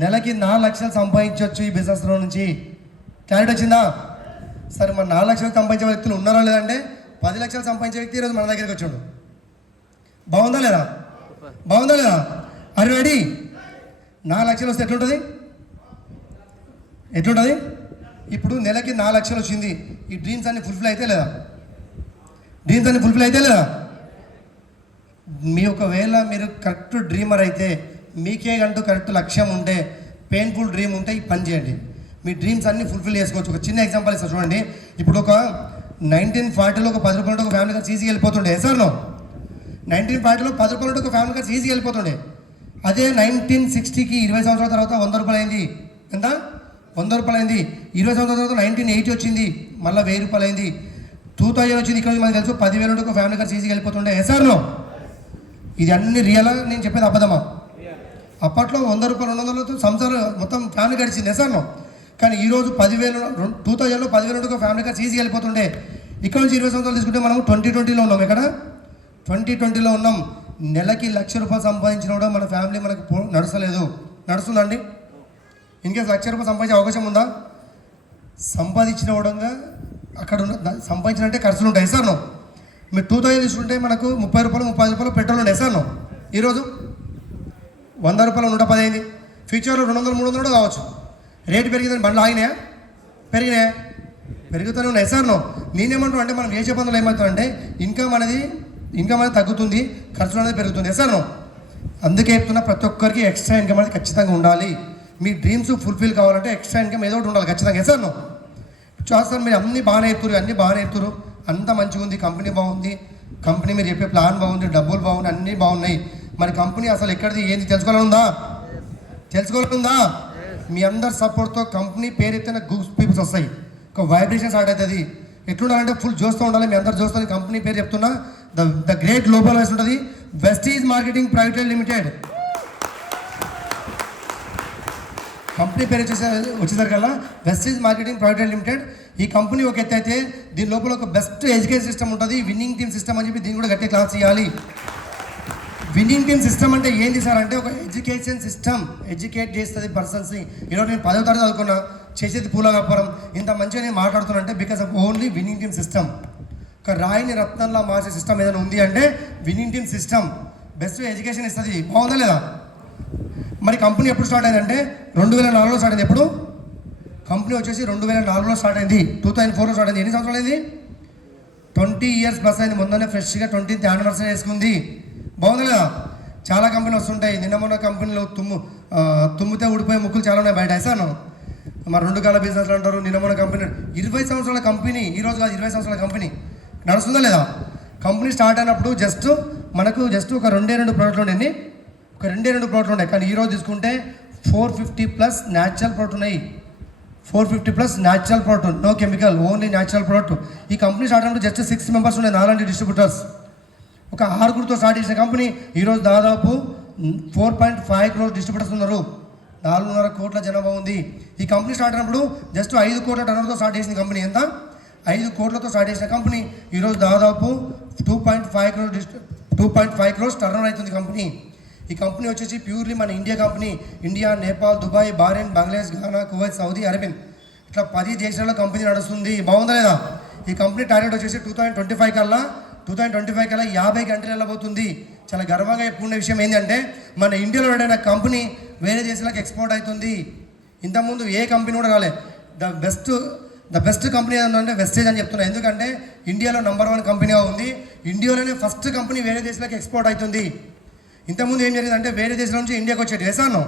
నెలకి 4 లక్షలు సంపాదించవచ్చు ఈ బిజినెస్లో నుంచి. క్లారిటీ వచ్చిందా? సరే, మన 4 లక్షలు సంపాదించే వ్యక్తులు ఉన్నారా లేదంటే 10 లక్షలు సంపాదించే వ్యక్తి ఈరోజు మన దగ్గరికి వచ్చాడు. బాగుందా లేదా? బాగుందా లేదా? అరే రెడీ? 4 లక్షలు వస్తే ఎట్లుంటుంది? ఎట్లుంటుంది? ఇప్పుడు నెలకి 4 లక్షలు వచ్చింది. ఈ డ్రీమ్స్ అన్ని ఫుల్ఫిల్ అయితే లేదా? డ్రీమ్స్ అన్ని ఫుల్ఫిల్ అయితే లేదా? మీ ఒకవేళ మీరు కరెక్ట్ డ్రీమర్ అయితే, మీకే అంటూ కరెక్ట్ లక్ష్యం ఉంటే, పెయిన్ఫుల్ డ్రీమ్ ఉంటే ఈ పని చేయండి. మీ డ్రీమ్స్ అన్ని ఫుల్ఫిల్ చేసుకోవచ్చు. ఒక చిన్న ఎగ్జాంపుల్ ఇస్తాను చూడండి. ఇప్పుడు ఒక 1940లో ఒక 10 రూపాయలు ఒక ఫ్యామిలీ ఖర్చు ఈజీగా వెళ్ళిపోతుండే. సార్లో 1940లో 10 రూపాయలు ఒక ఫ్యామిలీ ఖర్చు ఈజీగా వెళ్ళిపోతుండే. అదే 1960కి 20 సంవత్సరాల తర్వాత 100 రూపాయలు అయింది. ఎంత? 100 రూపాయలు అయింది. 20 సంవత్సరాల తర్వాత 1980 వచ్చింది, మళ్ళీ 1000 రూపాయలు అయింది. 2000 వచ్చింది. ఇక్కడ మనకు తెలుసు 10,000 ఒక ఫ్యామిలీ ఖర్చు ఈజీగా వెళ్ళిపోతుండే. సార్లో ఇది అన్ని రియలా? నేను చెప్పేది అబద్ధమా? అప్పట్లో 100 రూపాయలు 200 సంవత్సరాలు మొత్తం ఫ్యామిలీ గడిచింది. సార్లో కానీ ఈరోజు 10,000 2000లో 10,000 ఒక ఫ్యామిలీ ఖర్చు ఈజీగా వెళ్ళిపోతుండే. ఇక్కడ నుంచి 20 సంవత్సరాలు తీసుకుంటే మనం 2020లో ఉన్నాం. ఇక్కడ 2020లో ఉన్నాం. నెలకి 1,00,000 రూపాయలు సంపాదించిన కూడా మన ఫ్యామిలీ మనకు నడుస్తలేదు. నడుస్తుందండి? ఇన్కేస్ 1,00,000 రూపాయలు సంపాదించే అవకాశం ఉందా? సంపాదించిన కూడా అక్కడ ఉన్న సంపాదించినట్టే ఖర్చులు ఉంటాయి. సార్ మీరు 2000 తీసుకుంటే మనకు 30 రూపాయలు 35 రూపాయలు పెట్రోల్ ఉంటాయి. సార్ ఈరోజు 100 రూపాయలు 110 అయింది. ఫ్యూచర్లో 200 300 కూడా కావచ్చు. రేటు పెరిగిందని బండ్లు ఆగినాయా? పెరిగినాయా? పెరుగుతూనే ఉన్నాయి. సార్ నేనేమంటాను అంటే, మనం చేసే పనులు ఏమవుతాం అంటే ఇన్కమ్ అనేది తగ్గుతుంది, ఖర్చులు అనేది పెరుగుతుంది. సార్ అందుకే చెప్తున్నా, ప్రతి ఒక్కరికి ఎక్స్ట్రా ఇన్కమ్ అనేది ఖచ్చితంగా ఉండాలి. మీ డ్రీమ్స్ ఫుల్ఫిల్ కావాలంటే ఎక్స్ట్రా ఇన్కమ్ ఏదో ఒకటి ఉండాలి ఖచ్చితంగా. సార్ చూస్తారు మీరు అన్నీ బాగానే ఎత్తురు, అంతా మంచిగా ఉంది, కంపెనీ బాగుంది, కంపెనీ మీరు చెప్పే ప్లాన్ బాగుంది, డబ్బులు బాగుంది, అన్నీ బాగున్నాయి. మరి కంపెనీ అసలు ఎక్కడిది ఏంది తెలుసుకోవాలనుందా? మీ అందరి సపోర్ట్తో కంపెనీ పేరు ఎత్తిన గూస్ పీపుల్స్ వస్తాయి, ఒక వైబ్రేషన్ స్టార్ట్ అవుతుంది. ఎట్లుండాలంటే ఫుల్ జోస్తో ఉండాలి. మీ అందరు జోస్తో కంపెనీ పేరు చెప్తున్నా, ద గ్రేట్ గ్లోబల్ వైస్ ఉంటుంది, Vestige marketing private limited. Company పేరు వచ్చేసరికల్లా వెస్టీజ్ మార్కెటింగ్ ప్రైవేట్ లిమిటెడ్. ఈ కంపెనీ ఒక ఎత్తు అయితే, దీని లోపల ఒక బెస్ట్ ఎడ్యుకేషన్ సిస్టమ్ ఉంటుంది, విన్నింగ్ టీమ్ సిస్టమ్ అని చెప్పి దీన్ని కూడా గట్టి క్లాస్ చేయాలి. విన్నింగ్ టీమ్ సిస్టమ్ అంటే ఏంటి సార్ అంటే, ఒక ఎడ్యుకేషన్ సిస్టమ్, ఎడ్యుకేట్ చేస్తుంది పర్సన్స్ని. ఈరోజు నేను 10వ తరగతి చదువుకున్నా, చేసేది పూల వ్యాపారం, ఇంత మంచిగా నేను మాట్లాడుతున్నా అంటే because of only winning team system. ఒక రాయిని రత్నంలా మార్చే సిస్టమ్ ఏదైనా ఉంది అంటే winning team system best education ఇస్తుంది. బాగుందా లేదా? మరి కంపెనీ ఎప్పుడు స్టార్ట్ అయిందంటే 2004లో స్టార్ట్ అయింది. ఎప్పుడు? కంపెనీ వచ్చేసి 2004లో స్టార్ట్ అయింది, 2004లో స్టార్ట్ అయింది. ఎన్ని సంవత్సరాలు అయింది? 20 years ప్లస్ అయింది. మొన్ననే ఫ్రెష్గా 20th యానివర్సరీ వేసుకుంది. బాగుంది కదా? చాలా కంపెనీలు వస్తుంటాయి. నిన్న మొన్న కంపెనీలో తుమ్మితే ఊడిపోయే ముక్కులు చాలా ఉన్నాయి బయట. వేసాను మరి 2 కాల బిజినెస్లు అంటారు. నిన్న మొన్న కంపెనీ 20 సంవత్సరాల కంపెనీ, ఈరోజు కాదు 20 సంవత్సరాల కంపెనీ నడుస్తుందా లేదా? కంపెనీ స్టార్ట్ అయినప్పుడు మనకు ఒక 2 ప్రోడక్ట్లు ఉండేవి, ఒక 2 ప్రోడక్ట్లు ఉన్నాయి. కానీ ఈరోజు తీసుకుంటే 450+ న్యాచురల్ ప్రోడక్ట్ ఉన్నాయి. 450+ natural product, no chemical, only natural product. ఈ కంపెనీ స్టార్ట్ అయినప్పుడు జస్ట్ 6 మెంబర్స్ ఉన్నాయి, 4 డిస్ట్రిబ్యూటర్స్. ఒక 6గురితో స్టార్ట్ చేసిన కంపెనీ ఈరోజు దాదాపు 4.5 crore డిస్ట్రిబ్యూటర్స్ ఉన్నారు, 4.5 కోట్ల జనాభా ఉంది. ఈ కంపెనీ స్టార్ట్ అయినప్పుడు జస్ట్ 5 కోట్ల టర్నోవర్తో స్టార్ట్ చేసిన కంపెనీ. ఎంత? 5 కోట్లతో స్టార్ట్ చేసిన కంపెనీ ఈరోజు దాదాపు 2.5 crores టర్నోవర్ అవుతుంది కంపెనీ. ఈ కంపెనీ వచ్చేసి ప్యూర్లీ మన India company. India, Nepal, Dubai, Bahrain, Bangladesh, Ghana, Kuwait, Saudi Arabia ఇట్లా 10 దేశాల్లో కంపెనీ నడుస్తుంది. బాగుందా లేదా? ఈ కంపెనీ టార్గెట్ వచ్చేసి 2025 కల్లా 50 కంట్రీలు వెళ్ళబోతుంది. చాలా గర్వంగా చెప్పుకునే విషయం ఏంటంటే, మన ఇండియాలో ఏదైనా కంపెనీ వేరే దేశాలకు ఎక్స్పోర్ట్ అవుతుంది. ఇంతకుముందు ఏ కంపెనీ కూడా రాలే. ద బెస్ట్ కంపెనీ ఏంటంటే వెస్టేజ్ అని చెప్తున్నా. ఎందుకంటే ఇండియాలో #1 కంపెనీగా ఉంది. ఇండియాలోనే ఫస్ట్ కంపెనీ వేరే దేశాలకు ఎక్స్పోర్ట్ అవుతుంది. ఇంతకుముందు ఏం జరిగిందంటే వేరే దేశం నుంచి ఇండియాకి వచ్చేది వేసాను,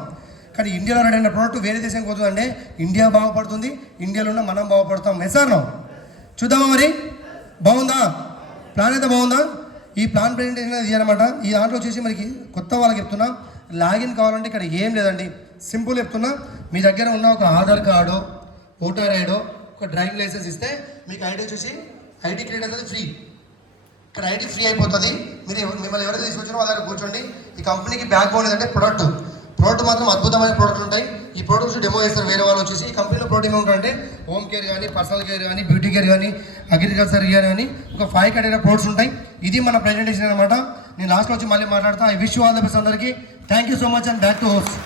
కానీ ఇండియాలో రెడీ అయిన ప్రోడక్ట్ వేరే దేశానికి పోతుందంటే ఇండియా బాగుపడుతుంది, ఇండియాలో ఉన్న మనం బాగుపడతాం. వేసాను చూద్దామా మరి, బాగుందా ప్లాన్ అయితే బాగుందా? ఈ ప్లాన్ ప్రెజెంటేషన్ ఇది అనమాట. ఈ దాంట్లో వచ్చేసి మనకి కొత్త వాళ్ళకి చెప్తున్నా, లాగిన్ కావాలంటే ఇక్కడ ఏం లేదండి, సింపుల్ చెప్తున్నా. మీ దగ్గర ఉన్న ఒక ఆధార్ కార్డు, ఓటర్ ఐడో, ఒక డ్రైవింగ్ లైసెన్స్ ఇస్తే మీకు ఐడి వచ్చేసి ఐడి క్రియేట్ అవుతుంది ఫ్రీ. ఇక్కడ ఐడి ఫ్రీ అయిపోతుంది. మిమ్మల్ని ఎవరైతే తీసుకొచ్చారో వాళ్ళ దగ్గర కూర్చోండి. ఈ కంపెనీకి బ్యాక్ బోన్ ఏంటంటే ప్రోడక్ట్ మాత్రం అద్భుతమైన ప్రోడక్ట్లు ఉంటాయి. ఈ ప్రోడక్ట్స్ డెమో చేస్తారు వేరే వాళ్ళు వచ్చేసి. ఈ కంపెనీలో ప్రోడక్ట్ ఏముంటాయంటే హోమ్ కేర్ కానీ, పర్సనల్ కేర్ కానీ, బ్యూటీ కేర్ కానీ, అగ్రికల్చర్ కేర్ కానీ ఒక 5 కేటగిరీ ప్రోడక్ట్స్ ఉంటాయి. ఇది మన ప్రెజెంటేషన్ అనమాట. నేను లాస్ట్లో వచ్చి మళ్ళీ మాట్లాడతా. I wish you all the best అందరికీ. Thank you so much and back to host.